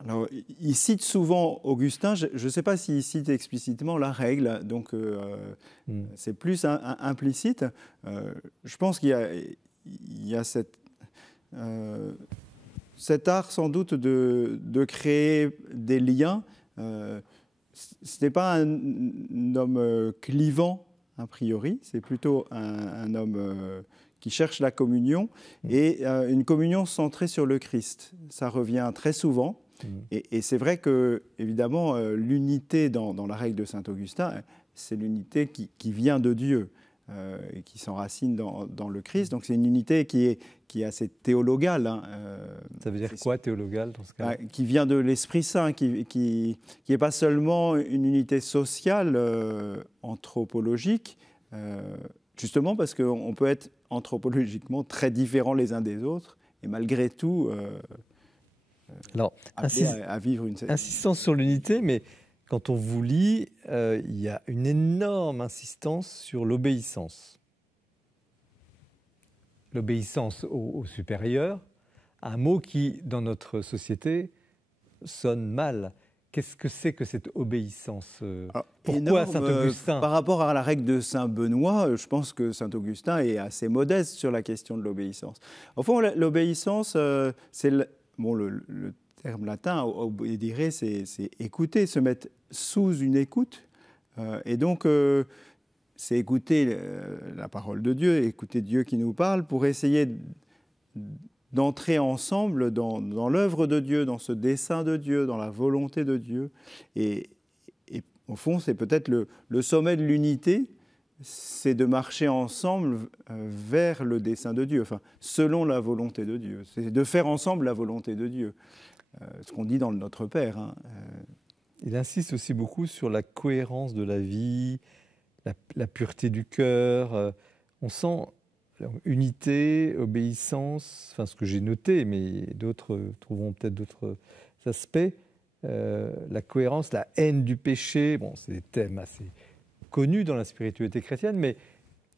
Alors, il cite souvent Augustin, je ne sais pas s'il cite explicitement la règle, donc c'est plus implicite. Je pense qu'il y a cet art sans doute de créer des liens. Ce n'est pas un homme clivant a priori, c'est plutôt un homme qui cherche la communion et une communion centrée sur le Christ. Ça revient très souvent. Et c'est vrai que, évidemment, l'unité dans la règle de saint Augustin, c'est l'unité qui vient de Dieu et qui s'enracine dans le Christ. Donc c'est une unité qui est assez théologale. Hein. Ça veut dire quoi, théologale, dans ce cas ? Qui vient de l'Esprit Saint, qui n'est pas seulement une unité sociale, anthropologique, justement parce qu'on peut être anthropologiquement très différents les uns des autres, et malgré tout... Alors, à vivre une... Insistance sur l'unité, mais quand on vous lit, il y a une énorme insistance sur l'obéissance. L'obéissance au supérieur, un mot qui, dans notre société, sonne mal. Qu'est-ce que c'est que cette obéissance ? Pourquoi Saint-Augustin ? Par rapport à la règle de Saint-Benoît, je pense que Saint-Augustin est assez modeste sur la question de l'obéissance. Au fond, l'obéissance, c'est... le terme latin, obédire, c'est écouter, se mettre sous une écoute. Et donc, c'est écouter la parole de Dieu, écouter Dieu qui nous parle pour essayer d'entrer ensemble dans l'œuvre de Dieu, dans ce dessein de Dieu, dans la volonté de Dieu. Et au fond, c'est peut-être le sommet de l'unité, c'est de marcher ensemble vers le dessein de Dieu, enfin, selon la volonté de Dieu. C'est de faire ensemble la volonté de Dieu, ce qu'on dit dans le Notre Père. Hein. Il insiste aussi beaucoup sur la cohérence de la vie, la pureté du cœur. On sent unité, obéissance, enfin ce que j'ai noté, mais d'autres trouveront peut-être d'autres aspects. La cohérence, la haine du péché, bon, c'est des thèmes assez connus dans la spiritualité chrétienne, mais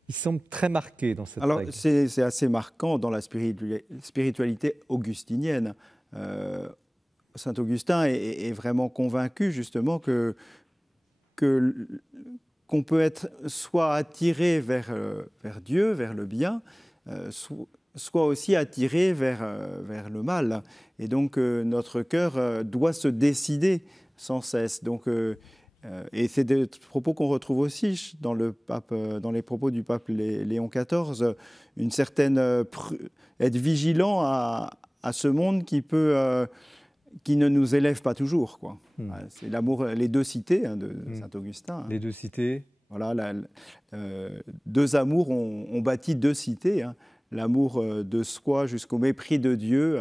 ils semblent très marqués dans cette règle. Alors, c'est assez marquant dans la spiritualité augustinienne. Saint Augustin est vraiment convaincu justement qu'on peut être soit attiré vers Dieu, vers le bien, soit aussi attiré vers le mal. Et donc notre cœur doit se décider sans cesse. Donc, et c'est des propos qu'on retrouve aussi dans les propos du pape Léon XIV, une certaine être vigilant à ce monde qui ne nous élève pas toujours, quoi. C'est l'amour, les deux cités de saint Augustin. Les deux cités. Voilà, deux amours ont bâti deux cités. Hein. L'amour de soi jusqu'au mépris de Dieu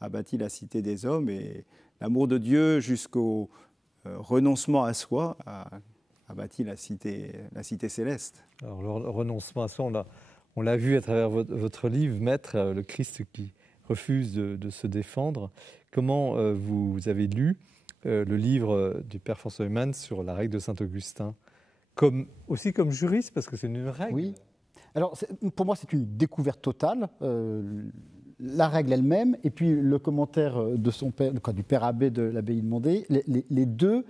a bâti la cité des hommes, et l'amour de Dieu jusqu'au renoncement à soi a bâti la cité céleste. Alors, le renoncement à soi, on l'a vu à travers votre livre, Maître, le Christ qui refuse de se défendre. Comment vous avez lu le livre du Père François Humann sur la règle de Saint-Augustin, aussi comme juriste, parce que c'est une règle. Oui. Alors, pour moi, c'est une découverte totale. La règle elle-même, et puis le commentaire de son père, du père abbé de l'abbaye de Mondé, les deux,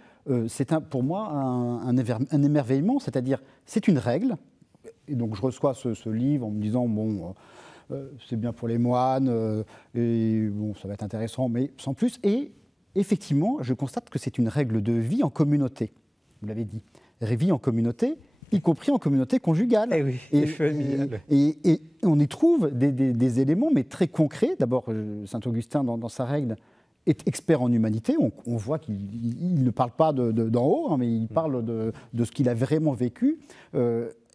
c'est pour moi un émerveillement, c'est-à-dire c'est une règle, et donc je reçois ce livre en me disant, bon, c'est bien pour les moines, et bon, ça va être intéressant, mais sans plus, et effectivement, je constate que c'est une règle de vie en communauté, vous l'avez dit, vie en communauté, y compris en communauté conjugale. Eh oui, et on y trouve des éléments, mais très concrets. D'abord, saint Augustin, dans sa règle, est expert en humanité. On voit qu'il ne parle pas d'en haut, hein, mais il parle de ce qu'il a vraiment vécu.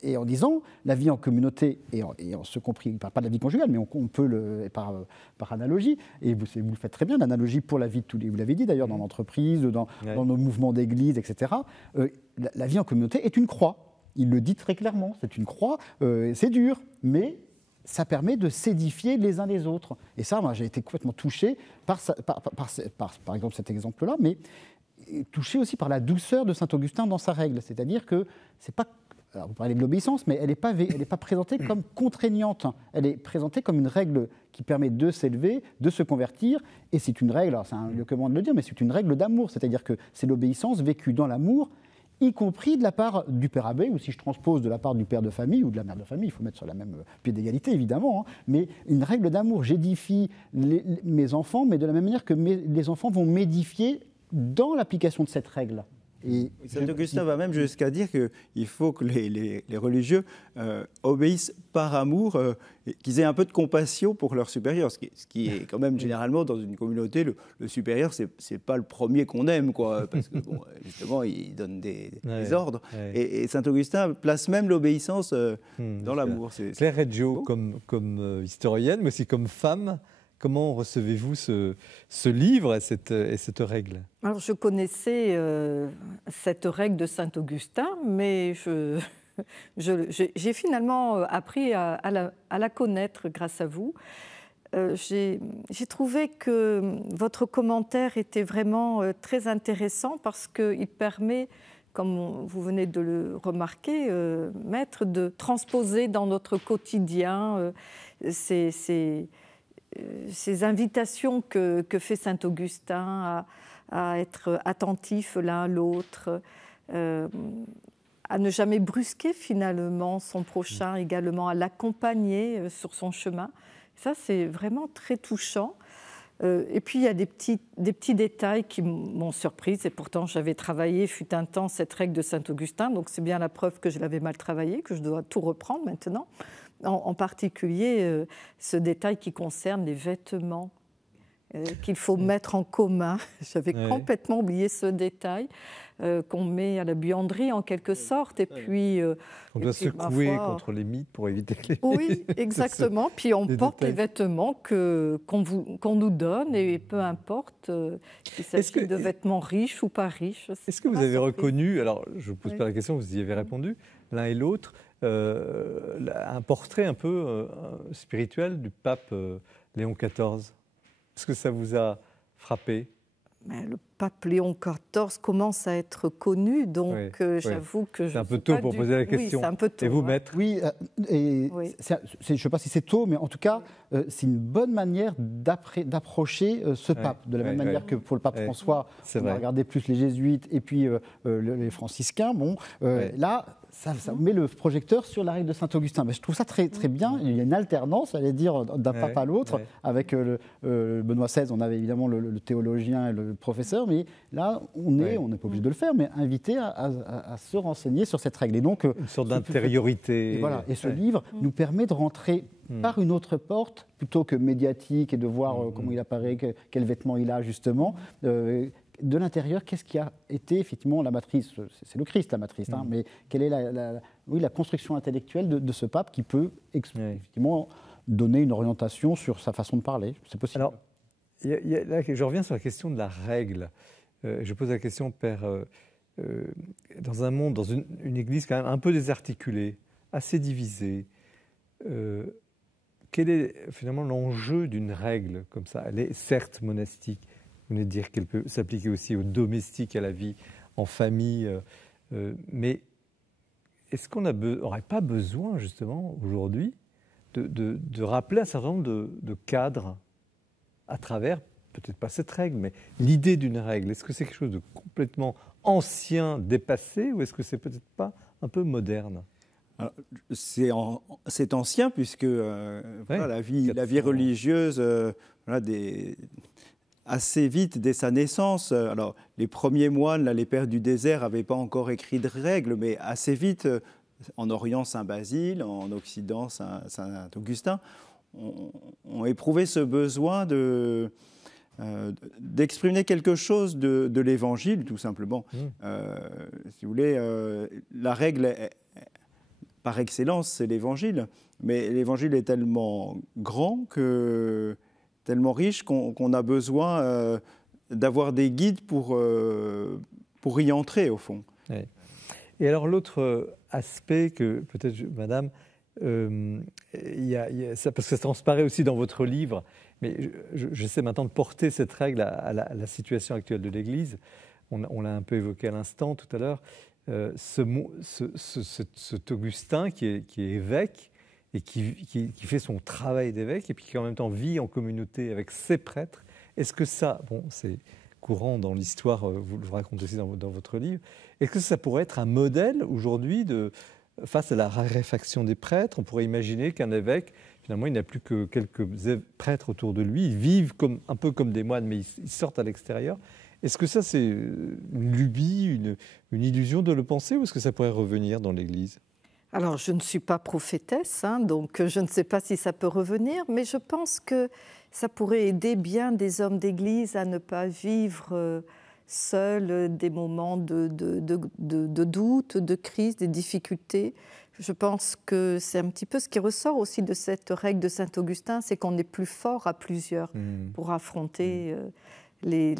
Et en disant, la vie en communauté, et en ce compris, il ne parle pas de la vie conjugale, mais on peut, par analogie, et vous le faites très bien, l'analogie pour la vie de tous les, vous l'avez dit d'ailleurs, dans l'entreprise, dans nos mouvements d'église, etc. La vie en communauté est une croix. Il le dit très clairement, c'est une croix, c'est dur, mais ça permet de s'édifier les uns les autres. Et ça, moi, j'ai été complètement touché par exemple cet exemple-là, mais touché aussi par la douceur de saint Augustin dans sa règle. C'est-à-dire que c'est pas alors vous parlez de l'obéissance, mais elle n'est pas présentée comme contraignante. Elle est présentée comme une règle qui permet de s'élever, de se convertir. Et c'est une règle, alors c'est un lieu commun de le dire, mais c'est une règle d'amour. C'est-à-dire que c'est l'obéissance vécue dans l'amour, y compris de la part du père abbé, ou si je transpose de la part du père de famille ou de la mère de famille, il faut mettre sur la même pied d'égalité, évidemment, hein, mais une règle d'amour. J'édifie mes enfants, mais de la même manière que les enfants vont m'édifier dans l'application de cette règle. Et Saint Augustin va même jusqu'à dire qu'il faut que les religieux obéissent par amour, qu'ils aient un peu de compassion pour leur supérieur, ce qui est quand même généralement dans une communauté, le supérieur, c'est pas le premier qu'on aime, quoi, parce que bon, justement, il donne des ordres. Et Saint Augustin place même l'obéissance dans l'amour. Claire Reggio, comme historienne, mais aussi comme femme, comment recevez-vous ce livre et cette règle? Alors, je connaissais cette règle de Saint Augustin, mais j'ai finalement appris à la connaître grâce à vous. J'ai trouvé que votre commentaire était vraiment très intéressant parce qu'il permet, comme vous venez de le remarquer, Maître, de transposer dans notre quotidien ces invitations que fait saint Augustin à être attentifs l'un à l'autre, à ne jamais brusquer finalement son prochain, également à l'accompagner sur son chemin. Ça, c'est vraiment très touchant. Et puis, il y a des petits détails qui m'ont surprise. Et pourtant, j'avais travaillé, fut un temps, cette règle de saint Augustin. Donc, c'est bien la preuve que je l'avais mal travaillée, que je dois tout reprendre maintenant. En particulier, ce détail qui concerne les vêtements qu'il faut mettre en commun. J'avais complètement oublié ce détail qu'on met à la buanderie en quelque sorte. Et puis, on doit secouer contre les mythes pour éviter que les mythes. Oui, exactement. Puis on porte les vêtements qu'on nous donne et peu importe s'il s'agit de vêtements riches ou pas riches. Est-ce que vous avez reconnu, alors je ne vous pose pas la question, vous y avez répondu, l'un et l'autre, un portrait un peu spirituel du pape Léon XIV? Est-ce que ça vous a frappé? Le pape Léon XIV commence à être connu, donc j'avoue que c'est un peu tôt pour poser la question. Oui, c'est un peu tôt, et vous, Maître? Oui, je ne sais pas si c'est tôt, mais en tout cas, c'est une bonne manière d'approcher ce pape. De la même manière que pour le pape François, on va regarder plus les jésuites et puis les franciscains. Bon, là, ça met le projecteur sur la règle de saint Augustin. Mais je trouve ça très, très bien. Il y a une alternance, allez dire, d'un pape à l'autre. Avec Benoît XVI, on avait évidemment le théologien et le professeur, mais là, on n'est pas obligé de le faire, mais invité à se renseigner sur cette règle. Et donc, une sorte d'intériorité. Voilà. Et ce livre nous permet de rentrer par une autre porte, plutôt que médiatique, et de voir comment il apparaît, quel vêtement il a, justement. De l'intérieur, qu'est-ce qui a été effectivement la matrice? C'est le Christ, la matrice, hein, mais quelle est la construction intellectuelle de ce pape qui peut effectivement donner une orientation sur sa façon de parler? C'est possible. Alors, là, je reviens sur la question de la règle. Je pose la question, Père, dans un monde, dans une église quand même un peu désarticulée, assez divisée, quel est finalement l'enjeu d'une règle comme ça? Elle est certes monastique. Vous venez de dire qu'elle peut s'appliquer aussi aux domestiques, à la vie en famille. Mais est-ce qu'on n'aurait pas besoin, justement, aujourd'hui, de rappeler un certain nombre de cadres à travers, peut-être pas cette règle, mais l'idée d'une règle? Est-ce que c'est quelque chose de complètement ancien, dépassé, ou est-ce que c'est peut-être pas un peu moderne? C'est ancien, puisque la vie religieuse, assez vite, dès sa naissance, alors les premiers moines, là, les pères du désert, n'avaient pas encore écrit de règles, mais assez vite, en Orient, Saint Basile, en Occident, Saint Augustin, ont éprouvé ce besoin d'exprimer quelque chose de l'Évangile, tout simplement. Si vous voulez, la règle, par excellence, c'est l'Évangile, mais l'Évangile est tellement grand tellement riche qu'on a besoin d'avoir des guides pour y entrer, au fond. Oui. Et alors, l'autre aspect que, peut-être, Madame, ça, parce que ça transparaît aussi dans votre livre, mais j'essaie maintenant de porter cette règle à la situation actuelle de l'Église. On l'a un peu évoqué à l'instant, tout à l'heure. cet Augustin qui est évêque et qui fait son travail d'évêque et puis qui en même temps vit en communauté avec ses prêtres. Est-ce que ça, bon, c'est courant dans l'histoire, vous le racontez aussi dans votre livre, est-ce que ça pourrait être un modèle aujourd'hui face à la raréfaction des prêtres? On pourrait imaginer qu'un évêque, finalement, il n'a plus que quelques prêtres autour de lui, ils vivent un peu comme des moines, mais ils sortent à l'extérieur. Est-ce que ça, c'est une lubie, une illusion de le penser, ou est-ce que ça pourrait revenir dans l'Église? Alors, je ne suis pas prophétesse, donc je ne sais pas si ça peut revenir, mais je pense que ça pourrait aider bien des hommes d'Église à ne pas vivre seuls des moments de doute, de crise, des difficultés. Je pense que c'est un petit peu ce qui ressort aussi de cette règle de saint Augustin, c'est qu'on est plus fort à plusieurs pour affronter les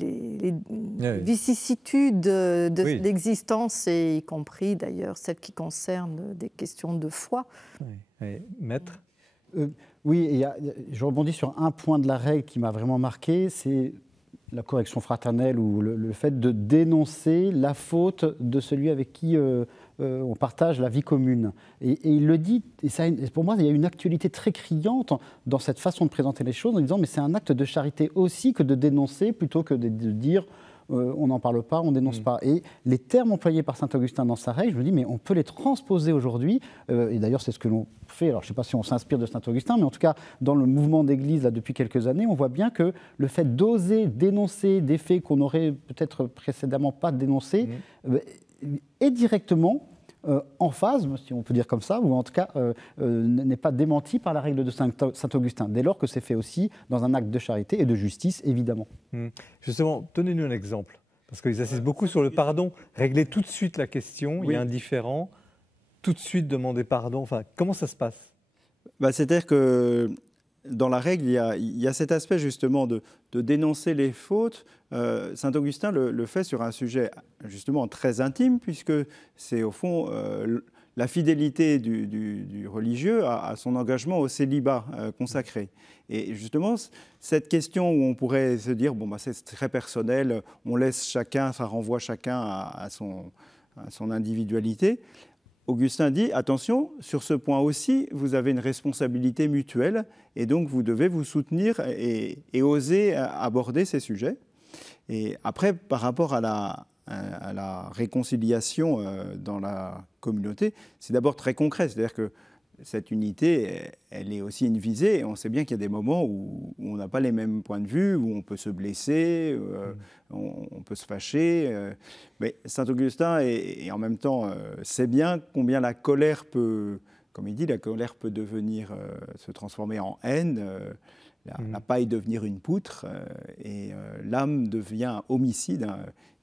vicissitudes de l'existence, et y compris d'ailleurs celles qui concernent des questions de foi. Maître? Oui, je rebondis sur un point de la règle qui m'a vraiment marqué, c'est la correction fraternelle ou le fait de dénoncer la faute de celui avec qui on partage la vie commune. Et il le dit, et ça, pour moi, il y a une actualité très criante dans cette façon de présenter les choses, en disant mais c'est un acte de charité aussi que de dénoncer plutôt que de dire on n'en parle pas, on ne dénonce pas. Et les termes employés par saint Augustin dans sa règle, je me dis, mais on peut les transposer aujourd'hui, et d'ailleurs c'est ce que l'on fait, alors je ne sais pas si on s'inspire de saint Augustin, mais en tout cas dans le mouvement d'église là, depuis quelques années, on voit bien que le fait d'oser dénoncer des faits qu'on n'aurait peut-être précédemment pas dénoncés est directement en phase, si on peut dire comme ça, ou en tout cas n'est pas démenti par la règle de saint Augustin, dès lors que c'est fait aussi dans un acte de charité et de justice, évidemment. Justement, donnez-nous un exemple, parce qu'ils insistent beaucoup sur le pardon. Régler tout de suite la question, il y a un différend, tout de suite demander pardon, enfin, comment ça se passe? C'est-à-dire que dans la règle, il y a cet aspect justement de dénoncer les fautes. Saint Augustin le fait sur un sujet justement très intime, puisque c'est au fond la fidélité du religieux à son engagement au célibat consacré. Et justement, cette question où on pourrait se dire, c'est très personnel, on laisse chacun, ça renvoie chacun à son individualité. Augustin dit, attention, sur ce point aussi, vous avez une responsabilité mutuelle et donc vous devez vous soutenir et oser aborder ces sujets. Et après, par rapport à la réconciliation dans la communauté, c'est d'abord très concret, c'est-à-dire que cette unité, elle est aussi une visée, et on sait bien qu'il y a des moments où on n'a pas les mêmes points de vue, où on peut se blesser, on peut se fâcher. Mais saint Augustin, et en même temps, sait bien combien la colère peut, comme il dit, la colère peut devenir, se transformer en haine, la paille devenir une poutre, et l'âme devient homicide.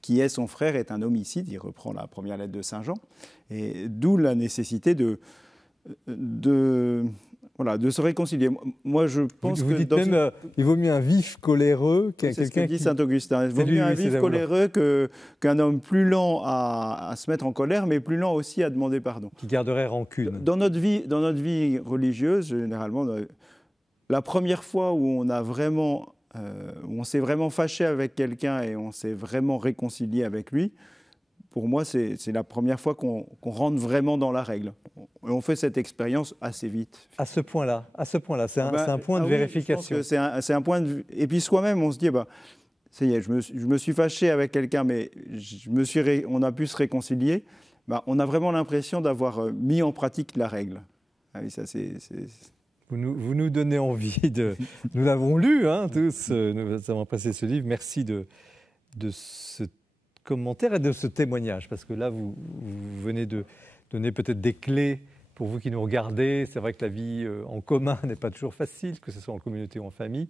Qui est son frère est un homicide, il reprend la première lettre de saint Jean, et d'où la nécessité de se réconcilier. Moi, je pense vous dites même il vaut mieux un vif coléreux qu'un quelqu'un qui... dit saint Augustin. Il vaut mieux un vif coléreux qu'un homme plus lent à se mettre en colère, mais plus lent aussi à demander pardon. Qui garderait rancune. Dans notre vie religieuse, généralement, la première fois où on s'est vraiment fâché avec quelqu'un et on s'est vraiment réconcilié avec lui, pour moi, c'est la première fois qu'on rentre vraiment dans la règle. Et on fait cette expérience assez vite. À ce point-là, c'est un point de vérification. Je pense que c'est un point de vue. Et puis soi-même, on se dit, ça y est, je me suis fâché avec quelqu'un, mais on a pu se réconcilier. On a vraiment l'impression d'avoir mis en pratique la règle. Ah oui, ça c'est... Vous nous donnez envie de... Nous l'avons lu, tous, nous avons passé ce livre. Merci de ce commentaire et de ce témoignage, parce que là, vous venez de donner peut-être des clés pour vous qui nous regardez. C'est vrai que la vie en commun n'est pas toujours facile, que ce soit en communauté ou en famille.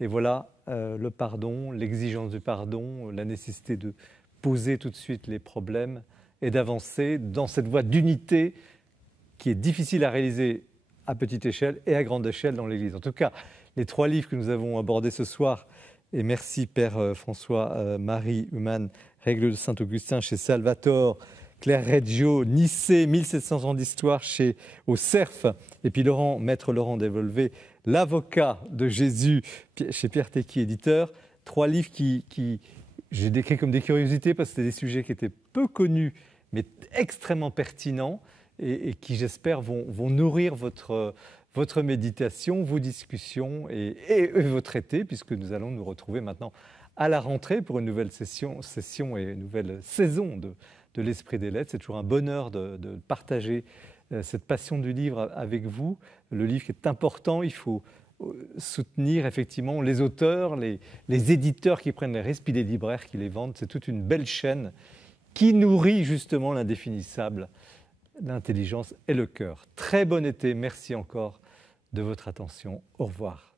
Et voilà, le pardon, l'exigence du pardon, la nécessité de poser tout de suite les problèmes et d'avancer dans cette voie d'unité qui est difficile à réaliser à petite échelle et à grande échelle dans l'Église. En tout cas, les 3 livres que nous avons abordés ce soir, et merci Père François-Marie Humann, Règle de Saint-Augustin chez Salvatore, Claire Reggio, Nicée, 1700 ans d'histoire au Cerf, et puis Maître Laurent Dévolvé, L'avocat de Jésus chez Pierre Tecky, éditeur. 3 livres qui j'ai décrit comme des curiosités parce que c'était des sujets qui étaient peu connus, mais extrêmement pertinents et qui, j'espère, vont nourrir votre méditation, vos discussions et votre été, puisque nous allons nous retrouver maintenant à la rentrée pour une nouvelle session et une nouvelle saison de l'Esprit des Lettres. C'est toujours un bonheur de partager cette passion du livre avec vous. Le livre est important, il faut soutenir effectivement les auteurs, les éditeurs qui prennent les risques, puis les libraires qui les vendent. C'est toute une belle chaîne qui nourrit justement l'indéfinissable, l'intelligence et le cœur. Très bon été, merci encore de votre attention. Au revoir.